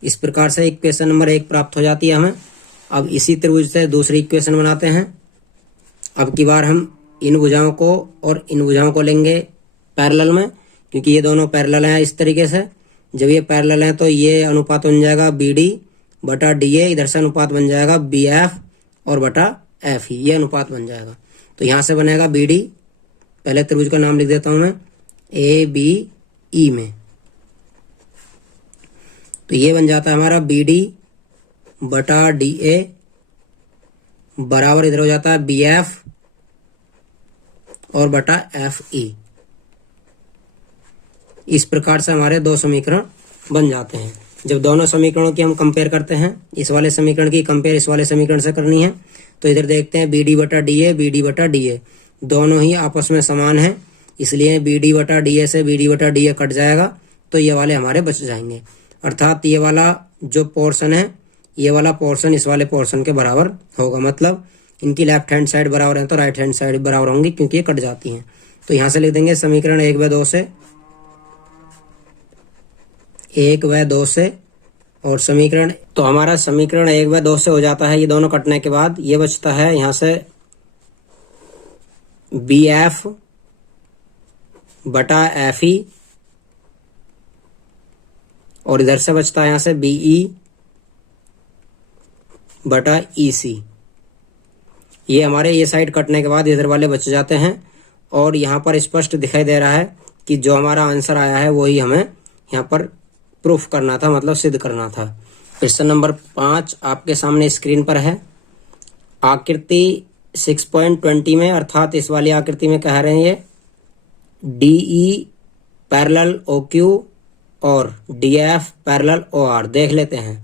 इस प्रकार से इक्वेशन नंबर 1 प्राप्त हो जाती है हमें। अब इसी त्रिभुज से दूसरी इक्वेशन बनाते हैं। अब की बार हम इन भुजाओं को और इन भुजाओं को लेंगे पैरेलल में, क्योंकि ये दोनों पैरेलल हैं। इस तरीके से जब ये पैरेलल हैं तो ये अनुपात बन जाएगा बी डी बटा डी ए, इधर से अनुपात बन जाएगा बी एफ और बटा एफ ई, ये अनुपात बन जाएगा। तो यहाँ से बनेगा बी डी, पहले त्रिभुज का नाम लिख देता हूँ मैं, ए बी ई में। तो ये बन जाता है हमारा बी डी बटा डी ए बराबर इधर हो जाता है बी एफ और बटा एफ ई। इस प्रकार से हमारे दो समीकरण बन जाते हैं। जब दोनों समीकरणों की हम कंपेयर करते हैं, इस वाले समीकरण की कंपेयर इस वाले समीकरण से करनी है, तो इधर देखते हैं बी डी बटा डी ए, बी डी बटा डी ए दोनों ही आपस में समान हैं, इसलिए बी डी बटा डी ए से बी डी बटा डी ए कट जाएगा, तो ये वाले हमारे बच जाएंगे। अर्थात ये वाला जो पोर्शन है ये वाला पोर्शन इस वाले पोर्शन के बराबर होगा, मतलब इनकी लेफ्ट हैंड साइड बराबर है तो राइट हैंड साइड बराबर होंगी क्योंकि ये कट जाती हैं। तो यहाँ से लिख देंगे समीकरण 1/2 से 1/2 से, और समीकरण, तो हमारा समीकरण 1/2 से हो जाता है। ये दोनों कटने के बाद ये बचता है यहाँ से BF बटा FE, और इधर से बचता है यहाँ से BE बटा EC। ये हमारे ये साइड कटने के बाद इधर वाले बच जाते हैं, और यहाँ पर स्पष्ट दिखाई दे रहा है कि जो हमारा आंसर आया है वही हमें यहाँ पर प्रूफ करना था, मतलब सिद्ध करना था। क्वेश्चन नंबर 5 आपके सामने स्क्रीन पर है। आकृति 6.20 में, अर्थात इस वाली आकृति में कह रहे हैं ये DE पैरेलल OQ और DF पैरेलल OR। देख लेते हैं,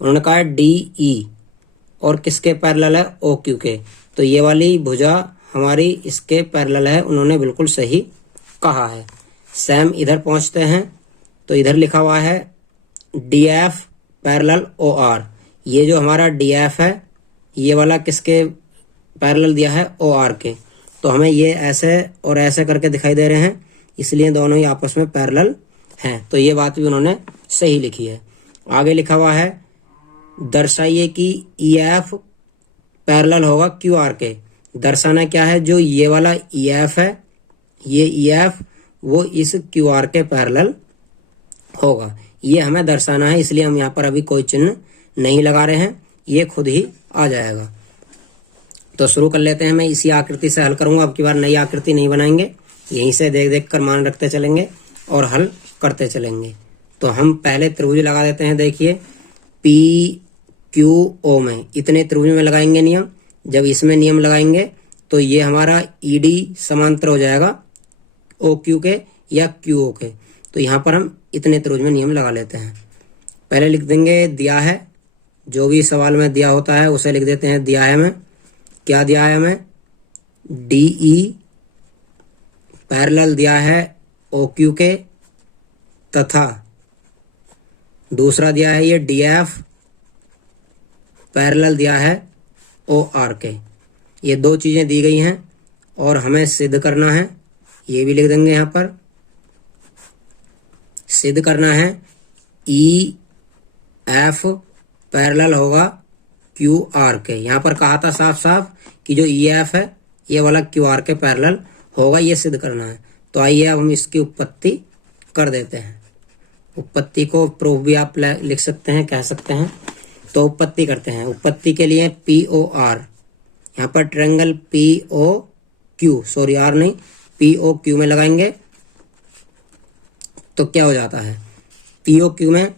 उन्होंने कहा DE और किसके पैरेलल है, OQ के, तो ये वाली भुजा हमारी इसके पैरेलल है, उन्होंने बिल्कुल सही कहा है। सेम इधर पहुंचते हैं, तो इधर लिखा हुआ है DF पैरेलल OR। ये जो हमारा DF है ये वाला किसके पैरेलल दिया है, OR के, तो हमें ये ऐसे और ऐसे करके दिखाई दे रहे हैं, इसलिए दोनों ही आपस में पैरेलल हैं। तो ये बात भी उन्होंने सही लिखी है। आगे लिखा हुआ है दर्शाइए कि EF पैरेलल होगा QR के। दर्शाना क्या है, जो ये वाला EF है, ये EF वो इस QR के पैरेलल होगा, ये हमें दर्शाना है, इसलिए हम यहाँ पर अभी कोई चिन्ह नहीं लगा रहे हैं, ये खुद ही आ जाएगा। तो शुरू कर लेते हैं। मैं इसी आकृति से हल करूंगा, अब की बार नई आकृति नहीं बनाएंगे, यहीं से देख देख कर मान रखते चलेंगे और हल करते चलेंगे। तो हम पहले त्रिभुज लगा देते हैं। देखिए PQO में इतने त्रिभुज में लगाएंगे नियम। जब इसमें नियम लगाएंगे तो ये हमारा ED समांतर हो जाएगा OQ के या QO के। तो यहाँ पर हम इतने त्रिभुज में नियम लगा लेते हैं। पहले लिख देंगे दिया है, जो भी सवाल में दिया होता है उसे लिख देते हैं दिया है में। क्या दिया है हमें, DE पैरेलल दिया है OQ के, तथा दूसरा दिया है ये DF पैरेलल दिया है OR के। ये दो चीजें दी गई हैं और हमें सिद्ध करना है, ये भी लिख देंगे यहाँ पर। सिद्ध करना है EF पैरेलल होगा QR के। यहाँ पर कहा था साफ साफ कि जो EF है ये वाला QR के पैरेलल होगा, ये सिद्ध करना है। तो आइए अब हम इसकी उत्पत्ति कर देते हैं। उत्पत्ति को प्रूफ भी आप लिख सकते हैं, कह सकते हैं। तो उत्पत्ति करते हैं। उत्पत्ति के लिए POR, यहाँ पर ट्रायंगल POQ, सॉरी R नहीं, POQ में लगाएंगे तो क्या हो जाता है, POQ में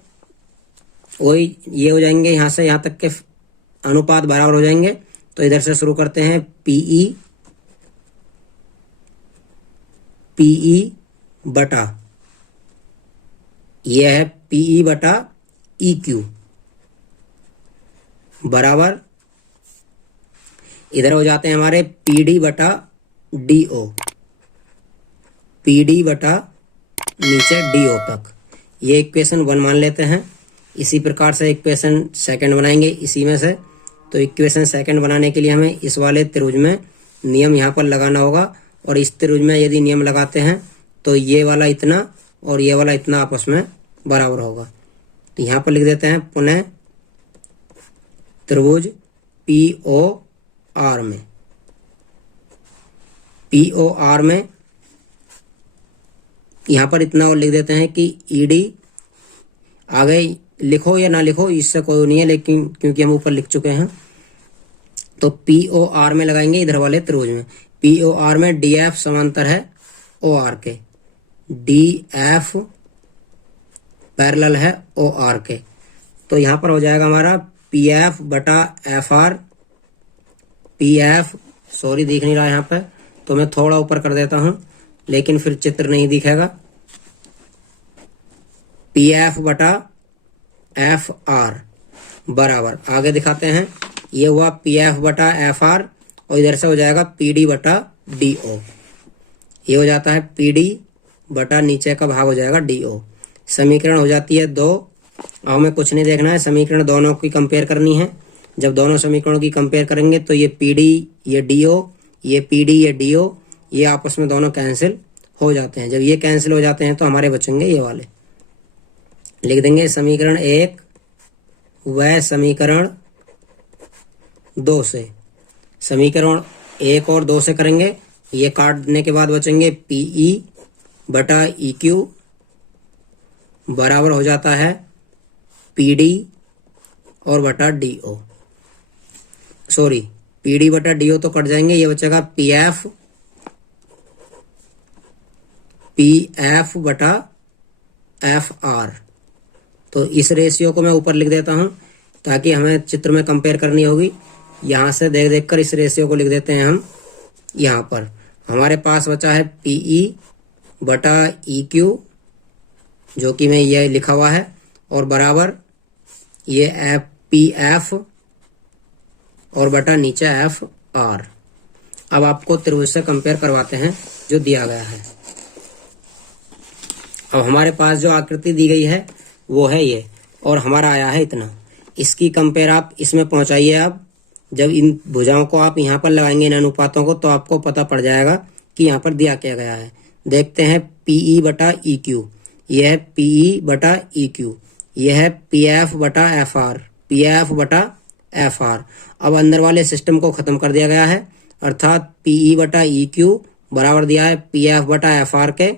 वही ये हो जाएंगे, यहाँ से यहाँ तक के अनुपात बराबर हो जाएंगे। तो इधर से शुरू करते हैं PE बटा, ये है PE बटा EQ बराबर, इधर हो जाते हैं हमारे PD बटा DO, PD बटा नीचे DO तक। ये इक्वेशन 1 मान लेते हैं। इसी प्रकार से इक्वेशन सेकंड बनाएंगे इसी में से। तो इक्वेशन सेकंड बनाने के लिए हमें इस वाले त्रिभुज में नियम यहाँ पर लगाना होगा, और इस त्रिभुज में यदि नियम लगाते हैं तो ये वाला इतना और ये वाला इतना आपस में बराबर होगा। तो यहाँ पर लिख देते हैं पुनः त्रिभुज POR में, POR में यहाँ पर इतना और लिख देते हैं कि ED, आगे लिखो या ना लिखो इससे कोई नहीं है, लेकिन क्योंकि हम ऊपर लिख चुके हैं तो POR में लगाएंगे इधर वाले त्रिभुज में। POR में DF समांतर है OR के, DF पैरेलल है OR के। तो यहाँ पर हो जाएगा हमारा PF बटा FR, PF सॉरी दिख नहीं रहा यहाँ पे, तो मैं थोड़ा ऊपर कर देता हूँ लेकिन फिर चित्र नहीं दिखेगा। PF बटा FR बराबर, आगे दिखाते हैं, ये हुआ PF बटा FR और इधर से हो जाएगा PD बटा DO। ये हो जाता है PD बटा नीचे का भाग हो जाएगा DO। समीकरण हो जाती है 2 अब हमें कुछ नहीं देखना है, समीकरण दोनों की कंपेयर करनी है। जब दोनों समीकरणों की कंपेयर करेंगे तो ये पी डी, ये डी ओ, ये पी डी, ये डी ओ, ये आपस में दोनों कैंसिल हो जाते हैं। जब ये कैंसिल हो जाते हैं तो हमारे बचेंगे ये वाले। लिख देंगे समीकरण 1 व समीकरण 2 से। समीकरण 1 और 2 से करेंगे, ये काटने के बाद बचेंगे पीई बटा ई क्यू बराबर हो जाता है पीडी और बटा डी ओ। सॉरी, पीडी बटा डी ओ तो कट जाएंगे, ये बचेगा पीएफ बटा एफ आर। तो इस रेशियो को मैं ऊपर लिख देता हूं ताकि हमें चित्र में कंपेयर करनी होगी। यहां से देख देख कर इस रेशियो को लिख देते हैं हम। यहां पर हमारे पास बचा है पीई बटा ई क्यू, जो कि मैं ये लिखा हुआ है, और बराबर ये एफ पी एफ और बटा नीचे एफ आर। अब आपको त्रिभुज से कंपेयर करवाते हैं जो दिया गया है। अब हमारे पास जो आकृति दी गई है वो है ये, और हमारा आया है इतना। इसकी कंपेयर आप इसमें पहुंचाइए। आप जब इन भुजाओं को आप यहाँ पर लगाएंगे, इन अनुपातों को, तो आपको पता पड़ जाएगा कि यहाँ पर दिया क्या गया है। देखते हैं पीई बटा ई क्यू, यह है पीई बटा ई क्यू, यह है पीएफ बटा एफ आर, पीएफ बटा एफ आर। अब अंदर वाले सिस्टम को खत्म कर दिया गया है, अर्थात पीई बटा ई क्यू बराबर दिया है पीएफ बटा एफ आर के,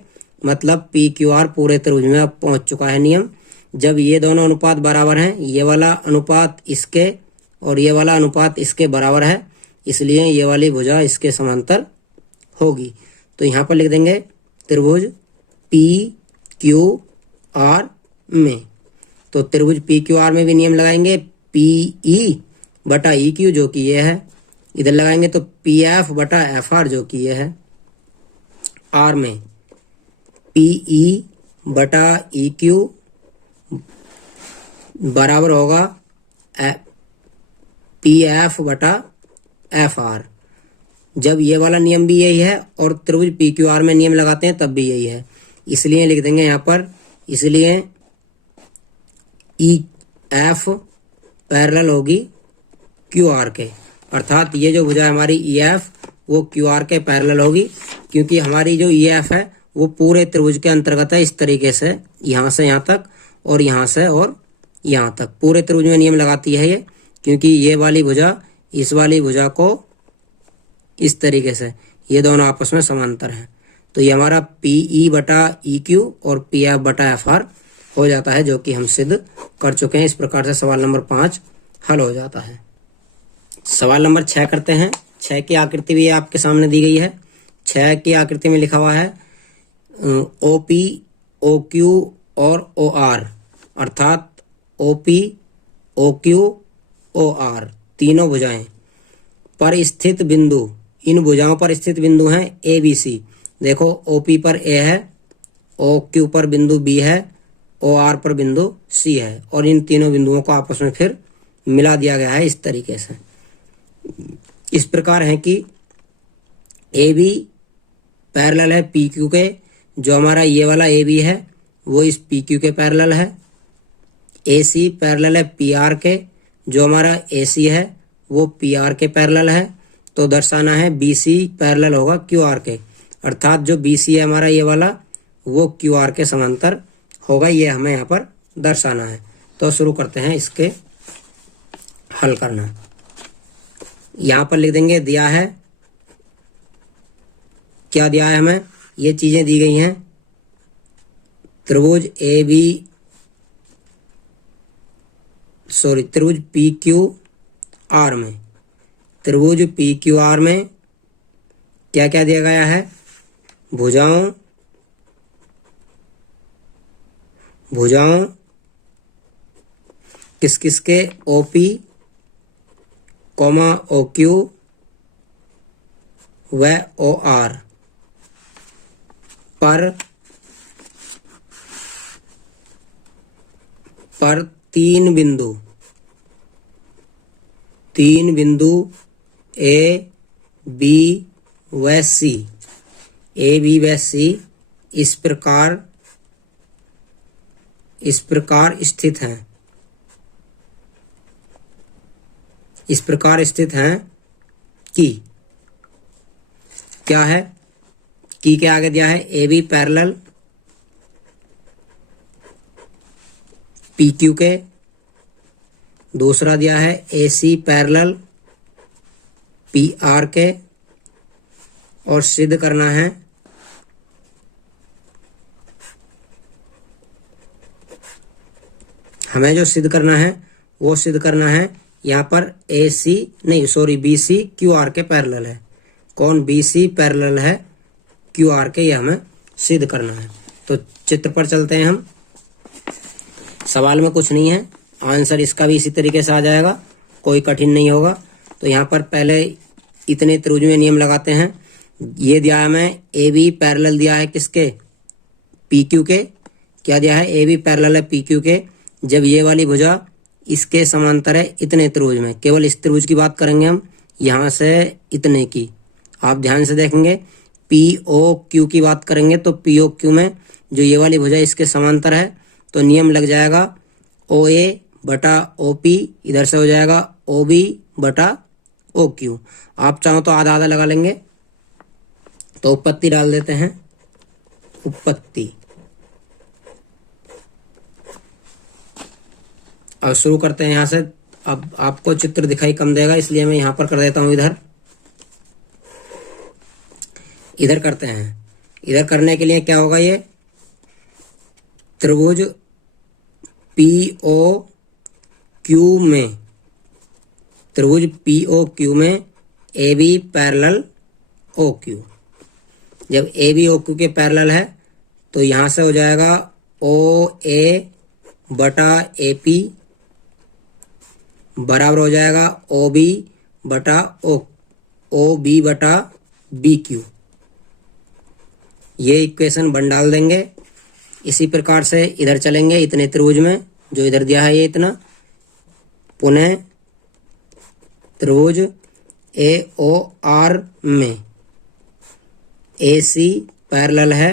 मतलब पी क्यू आर पूरे त्रिभुज में अब पहुंच चुका है नियम। जब ये दोनों अनुपात बराबर हैं, ये वाला अनुपात इसके और ये वाला अनुपात इसके बराबर है, इसलिए ये वाली भुजा इसके समांतर होगी। तो यहाँ पर लिख देंगे त्रिभुज पी क्यू आर में। तो त्रिभुज पी क्यू आर में भी नियम लगाएंगे पीई बटा ई क्यू, जो कि ये है। इधर लगाएंगे तो पी एफ बटा एफ आर, जो कि ये है। आर में पीई बटा ई क्यू बराबर होगा पी एफ बटा एफ आर। जब ये वाला नियम भी यही है और त्रिभुज पी क्यू आर में नियम लगाते हैं तब भी यही है, इसलिए लिख देंगे यहाँ पर, इसलिए ई एफ पैरेलल होगी क्यू आर के, अर्थात ये जो भुजा हमारी ई एफ वो क्यू आर के पैरेलल होगी, क्योंकि हमारी जो ई एफ है वो पूरे त्रिभुज के अंतर्गत है। इस तरीके से यहाँ तक और यहाँ से और यहाँ तक पूरे त्रिभुज में नियम लगाती है ये, क्योंकि ये वाली भुजा इस वाली भुजा को इस तरीके से, ये दोनों आपस में समांतर हैं। तो ये हमारा पीई बटा ई क्यू और पी एफ बटा एफ आर हो जाता है, जो कि हम सिद्ध कर चुके हैं। इस प्रकार से सवाल नंबर 5 हल हो जाता है। सवाल नंबर 6 करते हैं। 6 की आकृति भी आपके सामने दी गई है। 6 की आकृति में लिखा हुआ है ओ पी, ओ क्यू और ओ आर, अर्थात O P, O Q, O R तीनों भुजाएं पर स्थित बिंदु, इन भुजाओं पर स्थित बिंदु हैं ए बी सी। देखो ओ पी पर ए है, ओ क्यू पर बिंदु बी है, ओ आर पर बिंदु सी है, और इन तीनों बिंदुओं को आपस में फिर मिला दिया गया है इस तरीके से। इस प्रकार है कि ए बी पैरेलल है पी क्यू के, जो हमारा ये वाला ए बी है वो इस पी क्यू के पैरेलल है। ए सी पैरेलल है पी आर के, जो हमारा ए सी है वो पी आर के पैरेलल है। तो दर्शाना है बी सी पैरेलल होगा क्यू आर के, अर्थात जो बी सी है हमारा ये वाला वो क्यू आर के समांतर होगा, ये हमें यहाँ पर दर्शाना है। तो शुरू करते हैं इसके हल करना। यहाँ पर लिख देंगे, दिया है, क्या दिया है हमें, ये चीजें दी गई हैं। त्रिभुज ए बी त्रिभुज पी क्यू आर में, त्रिभुज पी क्यू आर में क्या क्या दिया गया है, भुजाओं किस किस के, O P comma O Q व ओ आर पर तीन बिंदु ए बी व सी, ए बी व सी इस प्रकार इस प्रकार स्थित हैं, इस प्रकार स्थित हैं कि क्या है, की के आगे दिया है A B parallel P Q के, दूसरा दिया है A C parallel P R के, और सिद्ध करना है हमें जो सिद्ध करना है वो सिद्ध करना है यहाँ पर ए सी नहीं sorry B C Q R के पैरेलल है। कौन, बी सी पैरेलल है क्यू आर के, ये हमें सिद्ध करना है। तो चित्र पर चलते हैं हम। सवाल में कुछ नहीं है, आंसर इसका भी इसी तरीके से आ जाएगा, कोई कठिन नहीं होगा। तो यहाँ पर पहले इतने त्रिभुज में नियम लगाते हैं। ये दिया है हमें ए बी पैरेलल दिया है किसके, पी क्यू के। क्या दिया है, ए बी पैरेलल है पी क्यू के। जब ये वाली भुजा इसके समांतर है इतने त्रिभुज में, केवल इस त्रिभुज की बात करेंगे हम, यहाँ से इतने की, आप ध्यान से देखेंगे। पी ओ क्यू की बात करेंगे तो पी ओ क्यू में जो ये वाली भुजा इसके समांतर है तो नियम लग जाएगा ओ ए बटा ओ पी, इधर से हो जाएगा ओ बी बटा ओ क्यू। आप चाहो तो आधा आधा लगा लेंगे। तो उत्पत्ति डाल देते हैं, उत्पत्ति। अब शुरू करते हैं यहाँ से। अब आपको चित्र दिखाई कम देगा इसलिए मैं यहाँ पर कर देता हूँ, इधर करते हैं। इधर करने के लिए क्या होगा, ये त्रिभुज पी ओ क्यू में, त्रिभुज पी ओ क्यू में A B parallel O Q. जब ए बी ओ क्यू के पैरेलल है तो यहाँ से हो जाएगा ओ ए बटा ए पी बराबर हो जाएगा ओ बी बटा ओ बी बटा बी क्यू। ये इक्वेशन बन डाल देंगे। इसी प्रकार से इधर चलेंगे, इतने त्रिभुज में जो इधर दिया है ये इतना, पुनः त्रिभुज ए ओ आर में ए सी पैरेलल है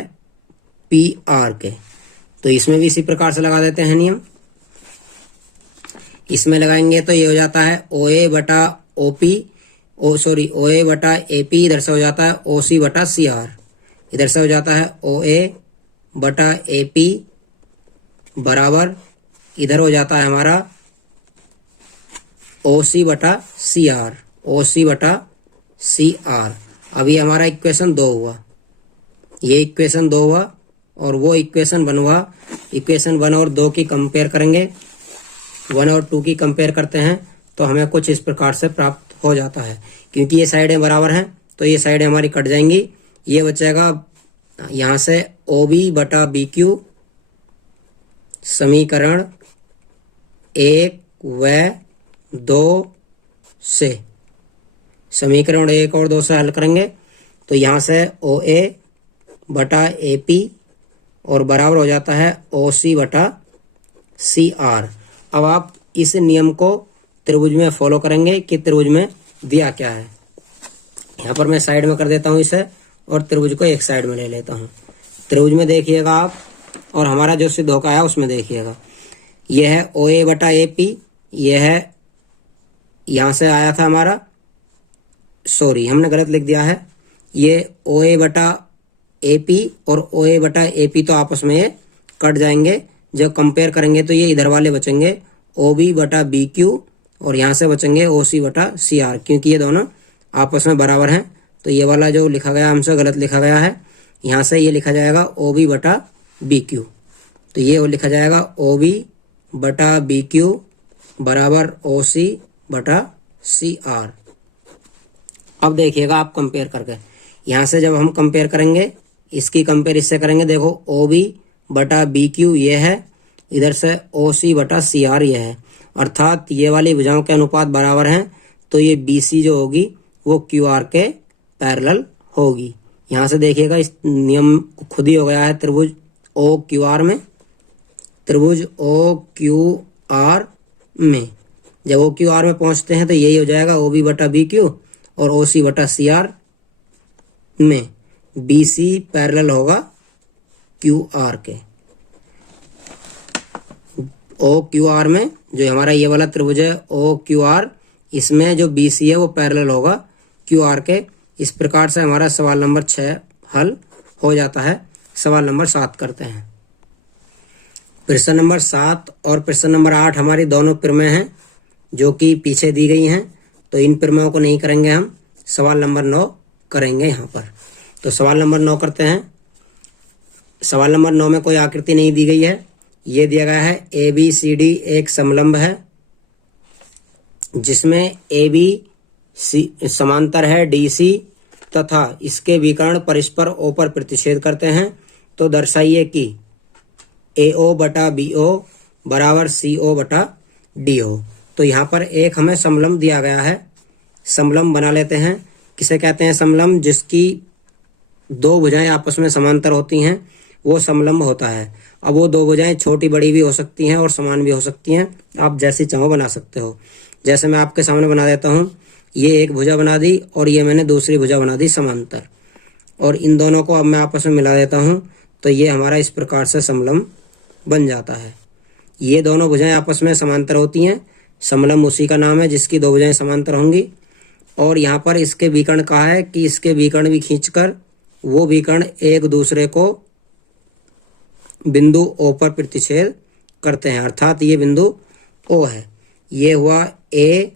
पी आर के। तो इसमें भी इसी प्रकार से लगा देते हैं नियम। इसमें लगाएंगे तो ये हो जाता है ओ ए बटा ओ पी, ओ ए बटा ए पी, इधर से हो जाता है ओ सी बटा सी आर, इधर से हो जाता है ओ ए बटा ए पी बराबर, इधर हो जाता है हमारा ओ सी बटा सी आर, ओ सी बटा सी आर। अभी हमारा इक्वेशन 2 हुआ, ये इक्वेशन 2 हुआ और वो इक्वेशन 1 हुआ। इक्वेशन 1 और 2 की कंपेयर करेंगे, 1 और 2 की कंपेयर करते हैं तो हमें कुछ इस प्रकार से प्राप्त हो जाता है। क्योंकि ये साइडें बराबर हैं तो ये साइडें हमारी कट जाएंगी। ये बचेगा यहाँ से ओ बी बटा बी क्यू, समीकरण 1 व 2 से, समीकरण 1 और 2 से हल करेंगे तो यहाँ से ओ ए बटा ए पी और बराबर हो जाता है ओ सी बटा सी आर। अब आप इस नियम को त्रिभुज में फॉलो करेंगे कि त्रिभुज में दिया क्या है। यहाँ पर मैं साइड में कर देता हूँ इसे और त्रिभुज को एक साइड में ले लेता हूँ। त्रिभुज में देखिएगा आप, और हमारा जो सिद्ध होकर आया उसमें देखिएगा। यह है ओ ए बटा ए पी, यह है यहाँ से आया था हमारा, सॉरी हमने गलत लिख दिया है, ये ओ ए बटा ए पी और ओ ए बटा ए पी तो आपस में ये कट जाएंगे। जब कंपेयर करेंगे तो ये इधर वाले बचेंगे ओ बी बटा बी क्यू और यहाँ से बचेंगे ओ सी बटा सी आर, क्योंकि ये दोनों आपस में बराबर हैं। तो ये वाला जो लिखा गया हमसे गलत लिखा गया है, यहाँ से ये लिखा जाएगा ओ बी बटा बी क्यू, तो ये लिखा जाएगा ओ बी बटा बी क्यू बराबर ओ सी बटा सी आर। अब देखिएगा आप कंपेयर करके, यहाँ से जब हम कंपेयर करेंगे, इसकी कंपेयर इससे करेंगे, देखो ओ बी बटा बी क्यू ये है, इधर से ओ सी बटा सी आर ये है, अर्थात ये वाली भुजाओं के अनुपात बराबर हैं। तो ये बी सी जो होगी वो क्यू आर के पैरेलल होगी। यहाँ से देखिएगा इस नियम खुद ही हो गया है त्रिभुज ओ क्यू आर में, त्रिभुज ओ क्यू आर में जब ओ क्यू आर में पहुंचते हैं तो यही हो जाएगा ओ बी बटा बी क्यू और ओ सी बटा सी आर में बी सी पैरेलल होगा क्यू आर के। ओ क्यू आर में जो हमारा ये वाला त्रिभुज है ओ क्यू आर, इसमें जो बी सी है वो पैरेलल होगा क्यू आर के। इस प्रकार से हमारा सवाल नंबर 6 हल हो जाता है। सवाल नंबर 7 करते हैं। प्रश्न नंबर 7 और प्रश्न नंबर 8 हमारी दोनों प्रमेय हैं जो कि पीछे दी गई हैं, तो इन प्रमेयों को नहीं करेंगे हम। सवाल नंबर 9 करेंगे यहाँ पर। तो सवाल नंबर 9 करते हैं। सवाल नंबर 9 में कोई आकृति नहीं दी गई है। ये दिया गया है ए बी सी डी एक समलंब है जिसमें ए बी सी समांतर है डी सी तथा इसके विकर्ण परस्पर ओ पर प्रतिच्छेद करते हैं। तो दर्शाइए कि ए ओ बटा बी ओ बराबर सी ओ बटा डी ओ। तो यहाँ पर एक हमें समलंब दिया गया है। समलंब बना लेते हैं। किसे कहते हैं समलंब? जिसकी दो भुजाएं आपस में समांतर होती हैं वो समलंब होता है। अब वो दो भुजाएं छोटी बड़ी भी हो सकती हैं और समान भी हो सकती हैं। आप जैसी चाहो बना सकते हो। जैसे मैं आपके सामने बना देता हूँ। ये एक भुजा बना दी और ये मैंने दूसरी भुजा बना दी समांतर, और इन दोनों को अब मैं आपस में मिला देता हूँ तो ये हमारा इस प्रकार से समलंब बन जाता है। ये दोनों भुजाएं आपस में समांतर होती हैं। समलंब उसी का नाम है जिसकी दो भुजाएं समांतर होंगी। और यहाँ पर इसके विकर्ण कहा है कि इसके विकर्ण भी खींचकर वो विकर्ण एक दूसरे को बिंदु ओ पर प्रतिच्छेद करते हैं, अर्थात ये बिंदु ओ है। ये हुआ ए,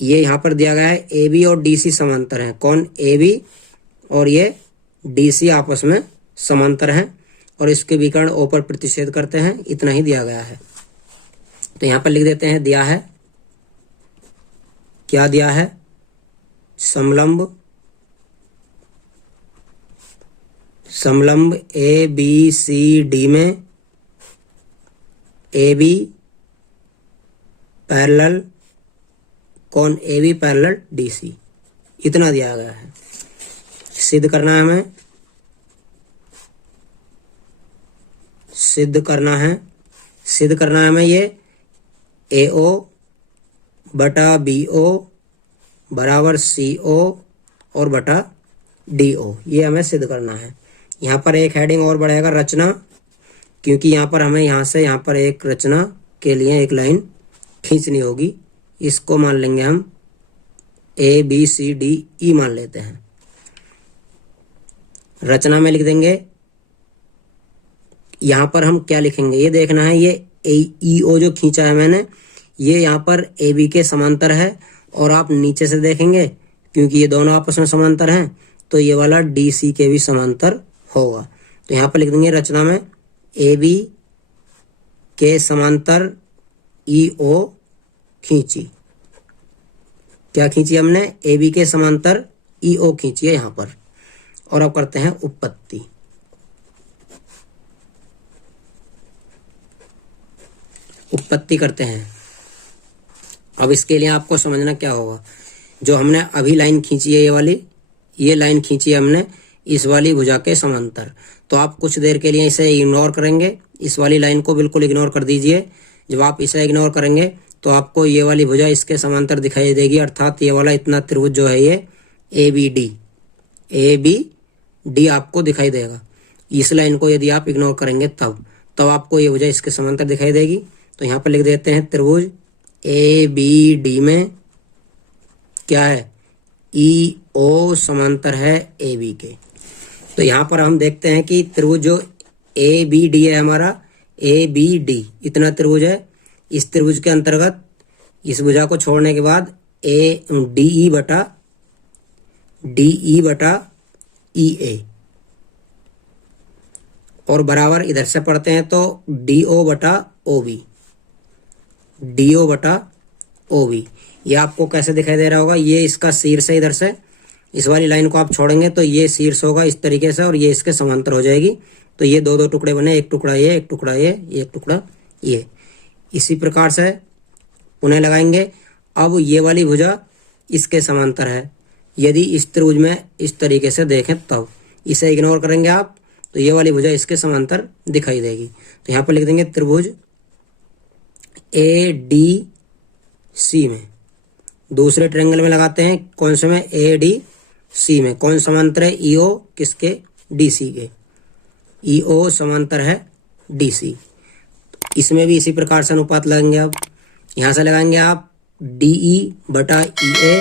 ये यहाँ पर दिया गया है ए बी और डी सी समांतर हैं। कौन? ए बी और ये डी सी आपस में समांतर हैं और इसके विकर्ण ओ पर प्रतिच्छेद करते हैं। इतना ही दिया गया है। तो यहाँ पर लिख देते हैं दिया है, क्या दिया है? समलंब ए बी सी डी में ए बी पैरेलल कौन? A B parallel D C. इतना दिया गया है। सिद्ध करना है हमें, सिद्ध करना है हमें ये ए ओ बटा बी ओ बराबर सी ओ और बटा डी ओ। ये हमें सिद्ध करना है। यहाँ पर एक हेडिंग और बढ़ेगा, रचना, क्योंकि यहाँ पर हमें यहाँ से यहाँ पर एक रचना के लिए एक लाइन खींचनी होगी। इसको मान लेंगे हम A B C D E मान लेते हैं। रचना में लिख देंगे। यहाँ पर हम क्या लिखेंगे ये देखना है। ये ई ओ जो खींचा है मैंने, ये यहाँ पर ए बी के समांतर है। और आप नीचे से देखेंगे क्योंकि ये दोनों आपस में समांतर हैं तो ये वाला डी सी के भी समांतर होगा। तो यहाँ पर लिख देंगे रचना में ए बी के समांतर ई ओ खींची। क्या खींची हमने? ए बी के समांतर ई ओ खींची है यहाँ पर। और अब करते हैं उत्पत्ति। उत्पत्ति करते हैं। अब इसके लिए आपको समझना क्या होगा। जो हमने अभी लाइन खींची है, ये वाली, ये लाइन खींची है हमने इस वाली भुजा के समांतर। तो आप कुछ देर के लिए इसे इग्नोर करेंगे। इस वाली लाइन को बिल्कुल इग्नोर कर दीजिए। जब आप इसे इग्नोर करेंगे तो आपको ये वाली भुजा इसके समांतर दिखाई देगी, अर्थात ये वाला इतना त्रिभुज जो है ये ए बी डी आपको दिखाई देगा। इस लाइन को यदि आप इग्नोर करेंगे तब आपको ये भुजा इसके समांतर दिखाई देगी। तो यहाँ पर लिख देते हैं त्रिभुज ए बी डी में क्या है? ई ओ समांतर है ए बी के। तो यहाँ पर हम देखते हैं कि त्रिभुज जो ए बी डी है हमारा, ए बी डी इतना त्रिभुज है। इस त्रिभुज के अंतर्गत इस भुजा को छोड़ने के बाद डी ई बटा ई ए और बराबर इधर से पढ़ते हैं तो डी ओ बटा ओ बी। ये आपको कैसे दिखाई दे रहा होगा? ये इसका शीर्ष है। इधर से इस वाली लाइन को आप छोड़ेंगे तो ये शीर्ष होगा इस तरीके से और ये इसके समांतर हो जाएगी। तो ये दो टुकड़े बने, एक टुकड़ा ये, एक टुकड़ा ये, एक टुकड़ा ये। इसी प्रकार से उन्हें लगाएंगे। अब ये वाली भुजा इसके समांतर है। यदि इस त्रिभुज में इस तरीके से देखें तब इसे इग्नोर करेंगे आप तो ये वाली भुजा इसके समांतर दिखाई देगी। तो यहाँ पर लिख देंगे त्रिभुज ए डी सी में, दूसरे ट्रायंगल में लगाते हैं। कौन से में? ए डी सी में। कौन समांतर है? ई ओ किसके? डी सी के। ई ओ समांतर है डी सी। इसमें भी इसी प्रकार से अनुपात लगाएंगे। अब यहां से लगाएंगे आप DE बटा EA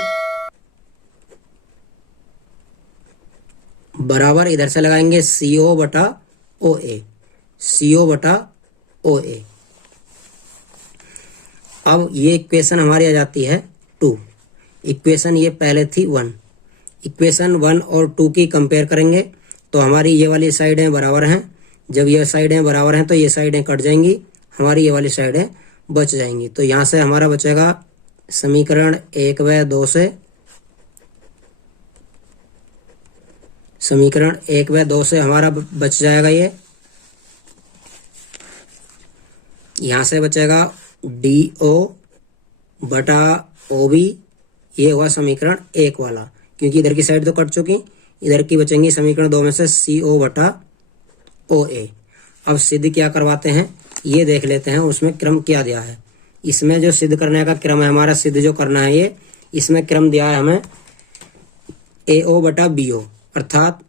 बराबर इधर से लगाएंगे CO बटा OA, CO बटा OA। अब ये इक्वेशन हमारी आ जाती है 2। इक्वेशन ये पहले थी 1। इक्वेशन 1 और 2 की कंपेयर करेंगे तो हमारी ये वाली साइडें बराबर हैं। जब ये साइडें बराबर हैं तो ये साइडें कट जाएंगी, हमारी ये वाली साइडें बच जाएंगी। तो यहाँ से हमारा बचेगा समीकरण 1 व 2 से, समीकरण 1 व 2 से हमारा बच जाएगा ये। यहाँ से बचेगा DO बटा OB, ये हुआ समीकरण 1 वाला, क्योंकि इधर की साइड तो कट चुकी, इधर की बचेंगी समीकरण 2 में से CO बटा OA। अब सिद्ध क्या करवाते हैं ये देख लेते हैं, उसमें क्रम क्या दिया है। इसमें जो सिद्ध करने का क्रम है हमारा, सिद्ध जो करना है ये, इसमें क्रम दिया है हमें AO बटा BO, अर्थात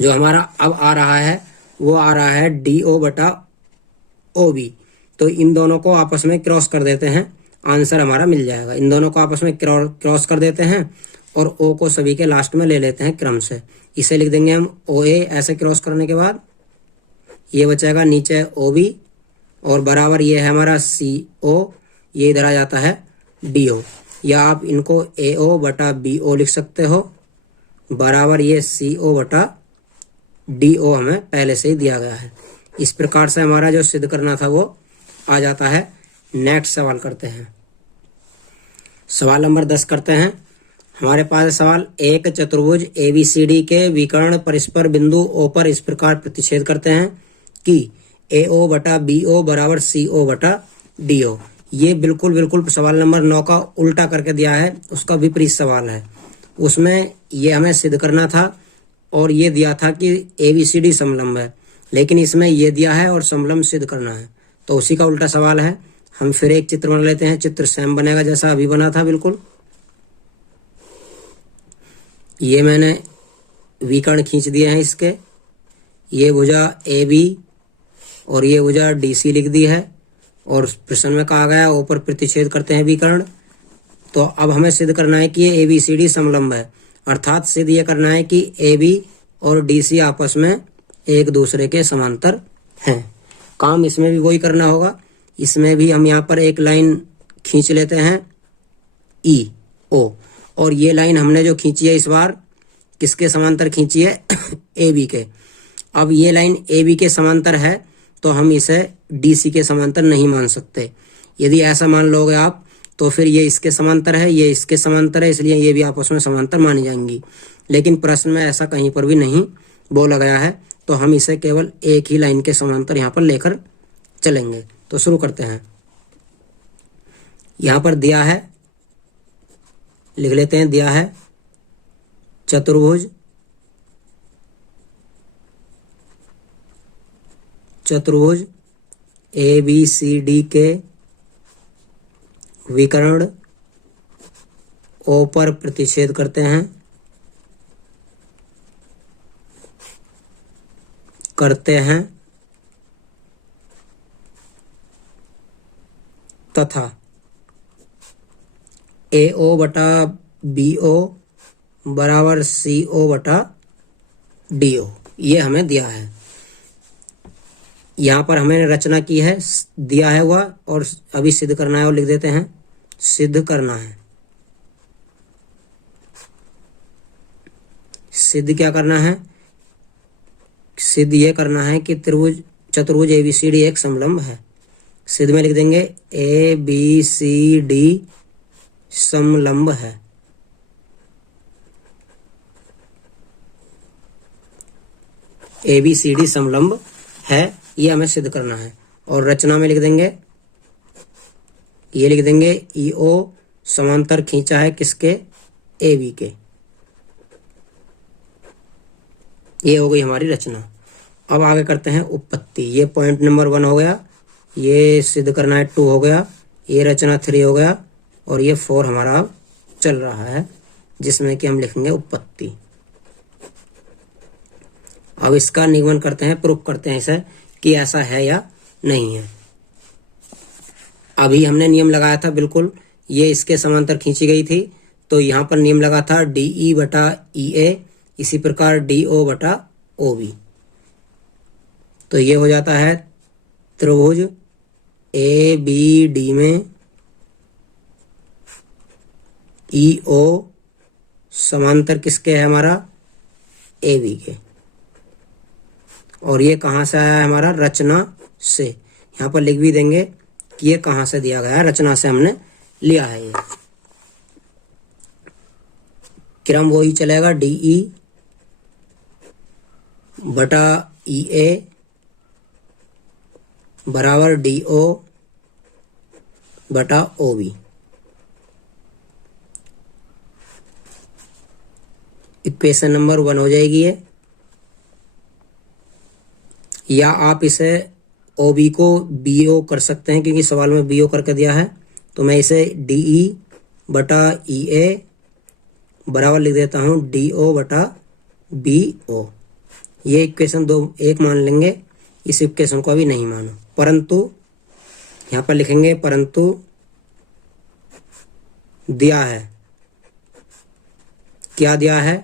जो हमारा अब आ रहा है वो आ रहा है DO बटा OB। तो इन दोनों को आपस में क्रॉस कर देते हैं, आंसर हमारा मिल जाएगा। इन दोनों को आपस में क्रॉस कर देते हैं और O को सभी के लास्ट में ले लेते हैं क्रम से। इसे लिख देंगे हम OA। ऐसे क्रॉस करने के बाद ये बचेगा नीचे OB और बराबर ये है हमारा CO, ये इधर आ जाता है DO, या आप इनको AO बटा BO लिख सकते हो, बराबर ये CO बटा DO हमें पहले से ही दिया गया है। इस प्रकार से हमारा जो सिद्ध करना था वो आ जाता है। नेक्स्ट सवाल करते हैं, सवाल नंबर 10 करते हैं। हमारे पास है सवाल, एक चतुर्भुज ABCD के विकर्ण परस्पर बिंदु O पर इस प्रकार प्रतिच्छेद करते हैं कि AO बटा BO बराबर CO बटा DO। ये बिल्कुल सवाल नंबर 9 का उल्टा करके दिया है, उसका विपरीत सवाल है। उसमें ये हमें सिद्ध करना था और ये दिया था कि ABCD समलंब है, लेकिन इसमें ये दिया है और समलंब सिद्ध करना है, तो उसी का उल्टा सवाल है। हम फिर एक चित्र बना लेते हैं, चित्र सेम बनेगा जैसा अभी बना था बिल्कुल। ये मैंने विकर्ण खींच दिए हैं इसके, ये भुजा AB और ये भुजा DC लिख दी है और प्रश्न में कहा गया O पर प्रतिच्छेद करते हैं विकर्ण। तो अब हमें सिद्ध करना है कि ये ABCD समलंब है, अर्थात सिद्ध ये करना है कि AB और DC आपस में एक दूसरे के समांतर हैं। काम इसमें भी वही करना होगा। इसमें भी हम यहाँ पर एक लाइन खींच लेते हैं EO, और ये लाइन हमने जो खींची है इस बार किसके समांतर खींची है AB के। अब ये लाइन AB के समांतर है तो हम इसे DC के समांतर नहीं मान सकते। यदि ऐसा मान लोगे आप तो फिर ये इसके समांतर है, ये इसके समांतर है, इसलिए ये भी आपस में समांतर मानी जाएंगी। लेकिन प्रश्न में ऐसा कहीं पर भी नहीं बोला गया है, तो हम इसे केवल एक ही लाइन के समांतर यहाँ पर लेकर चलेंगे। तो शुरू करते हैं। यहाँ पर दिया है, लिख लेते हैं, दिया है चतुर्भुज ABCD के विकर्ण O पर प्रतिच्छेद करते हैं तथा AO बटा BO बराबर CO बटा DO, ये हमें दिया है। यहाँ पर हमें रचना की है, दिया है हुआ, और अभी सिद्ध करना है, और लिख देते हैं सिद्ध करना है। सिद्ध क्या करना है? सिद्ध ये करना है कि चतुर्भुज ABCD एक समलंब है। सिद्ध में लिख देंगे ABCD समलंब है। ABCD समलंब है, ये हमें सिद्ध करना है। और रचना में लिख देंगे, ये लिख देंगे EO समांतर खींचा है किसके? AB के। ये हो गई हमारी रचना। अब आगे करते हैं उपपत्ति। ये पॉइंट नंबर 1 हो गया, ये सिद्ध करना है 2 हो गया, ये रचना 3 हो गया, और ये 4 हमारा अब चल रहा है, जिसमें कि हम लिखेंगे उपपत्ति। अब इसका निगमन करते हैं, प्रूफ करते हैं इसे कि ऐसा है या नहीं है। अभी हमने नियम लगाया था, बिल्कुल ये इसके समांतर खींची गई थी, तो यहाँ पर नियम लगा था DE बटा EA, इसी प्रकार DO बटा OB। तो ये हो जाता है त्रिभुज ABD में EO समांतर किसके है हमारा, AB के। और ये कहाँ से आया है हमारा, रचना से। यहाँ पर लिख भी देंगे कि ये कहाँ से दिया गया है, रचना से हमने लिया है। ये क्रम वही चलेगा, DE बटा EA बराबर DO बटा OB। इक्वेशन नंबर 1 हो जाएगी ये। या आप इसे OB को BO कर सकते हैं, क्योंकि सवाल में BO करके दिया है। तो मैं इसे DE बटा EA बराबर लिख देता हूँ DO बटा BO। ये इक्वेशन 1 मान लेंगे, इस इक्वेशन को अभी नहीं मानो, परंतु यहाँ पर लिखेंगे परंतु दिया है, क्या दिया है,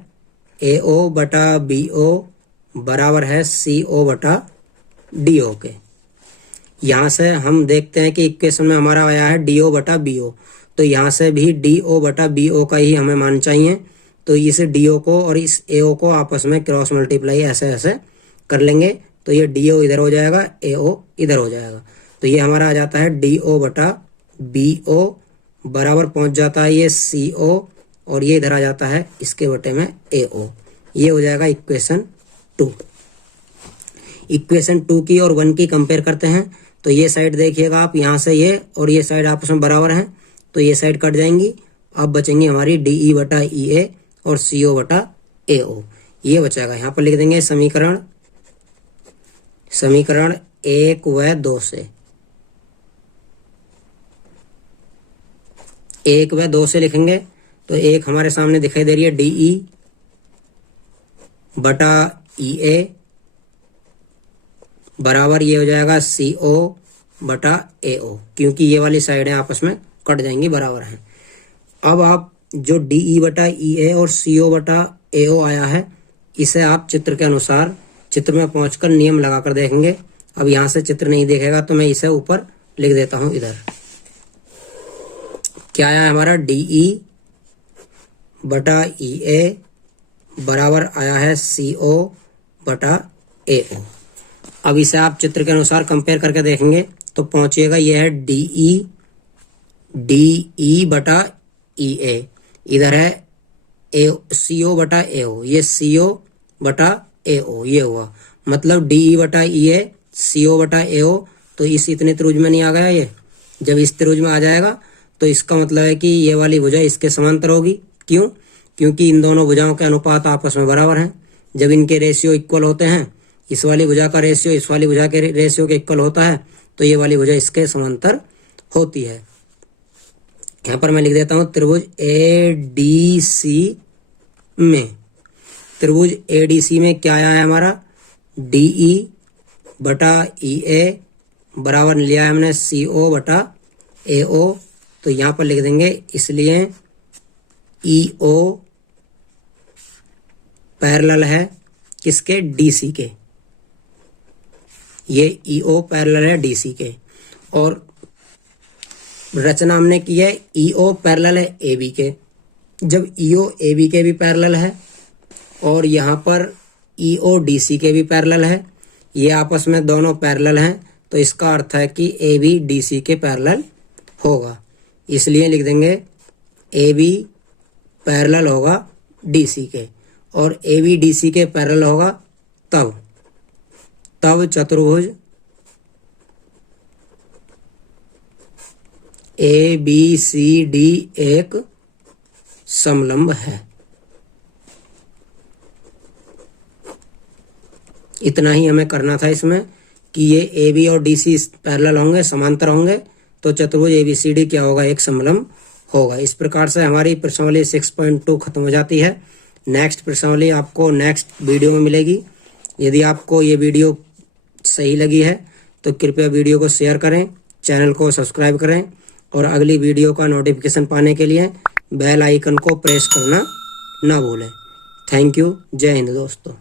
AO बटा BO बराबर है CO बटा DO के। यहाँ से हम देखते हैं कि इक्वेशन में हमारा आया है DO बटा BO, तो यहाँ से भी DO बटा BO का ही हमें मान चाहिए। तो इस DO को और इस AO को आपस में क्रॉस मल्टीप्लाई ऐसे ऐसे कर लेंगे, तो ये DO इधर हो जाएगा, AO इधर हो जाएगा। तो ये हमारा आ जाता है DO बटा BO बराबर पहुंच जाता है ये CO, और ये इधर आ जाता है इसके बटे में AO। ये हो जाएगा इक्वेशन 2। इक्वेशन 2 की और 1 की कंपेयर करते हैं। तो ये साइड देखिएगा आप, यहाँ से ये और ये साइड आपस में बराबर हैं, तो ये साइड कट जाएंगी। अब बचेंगी हमारी DE बटा EA और CO बटा AO। ये बचेगा, यहाँ पर लिख देंगे समीकरण 1 व 2 से। 1 व 2 से लिखेंगे तो एक हमारे सामने दिखाई दे रही है DE बटा EA बराबर ये हो जाएगा CO बटा AO, क्योंकि ये वाली साइडें आपस में कट जाएंगी, बराबर हैं। अब आप जो DE बटा EA और CO बटा AO आया है, इसे आप चित्र के अनुसार चित्र में पहुंचकर नियम लगाकर देखेंगे। अब यहाँ से चित्र नहीं देखेगा तो मैं इसे ऊपर लिख देता हूं। इधर क्या आया हमारा, DE बटा EA बराबर आया है CO बटा AO। अब इसे आप चित्र के अनुसार कंपेयर करके देखेंगे तो पहुंचिएगा, यह है DE बटा EA, इधर है CO बटा AO, ये CO बटा AO ये हुआ। मतलब DE बटा EA CO बटा AO, तो इस इतने त्रिभुज में नहीं आ गया ये। जब इस त्रिभुज में आ जाएगा तो इसका मतलब है कि ये वाली भुजा इसके समांतर होगी। क्यों? क्योंकि इन दोनों भुजाओं के अनुपात आपस में बराबर हैं। जब इनके रेशियो इक्वल होते हैं, इस वाली भुजा का रेशियो इस वाली भुजा के रेशियो के इक्वल होता है, तो ये वाली भुजा इसके समांतर होती है। यहाँ पर मैं लिख देता हूँ त्रिभुज ADC में, त्रिभुज ADC में क्या आया है हमारा, DE बटा EA बराबर लिया है हमने CO बटा AO। तो यहाँ पर लिख देंगे, इसलिए EO पैरेलल है किसके, DC के। ये EO पैरेलल है DC के। और रचना हमने की है EO पैरेलल है AB के। जब EO AB के भी पैरेलल है और यहाँ पर EO DC के भी पैरेलल है, ये आपस में दोनों पैरेलल हैं, तो इसका अर्थ है कि AB DC के पैरेलल होगा। इसलिए लिख देंगे AB पैरेलल होगा DC के, और AB DC के पैरेलल होगा तब चतुर्भुज ABCD एक समलंब है। इतना ही हमें करना था इसमें कि ये AB और DC पैरेलल होंगे, समांतर होंगे, तो चतुर्भुज ABCD क्या होगा, एक समलंब होगा। इस प्रकार से हमारी प्रश्नावली 6.2 खत्म हो जाती है। नेक्स्ट प्रश्नावली आपको नेक्स्ट वीडियो में मिलेगी। यदि आपको ये वीडियो सही लगी है तो कृपया वीडियो को शेयर करें, चैनल को सब्सक्राइब करें और अगली वीडियो का नोटिफिकेशन पाने के लिए बेल आइकन को प्रेस करना ना भूलें। Thank you. जय हिंद दोस्तों।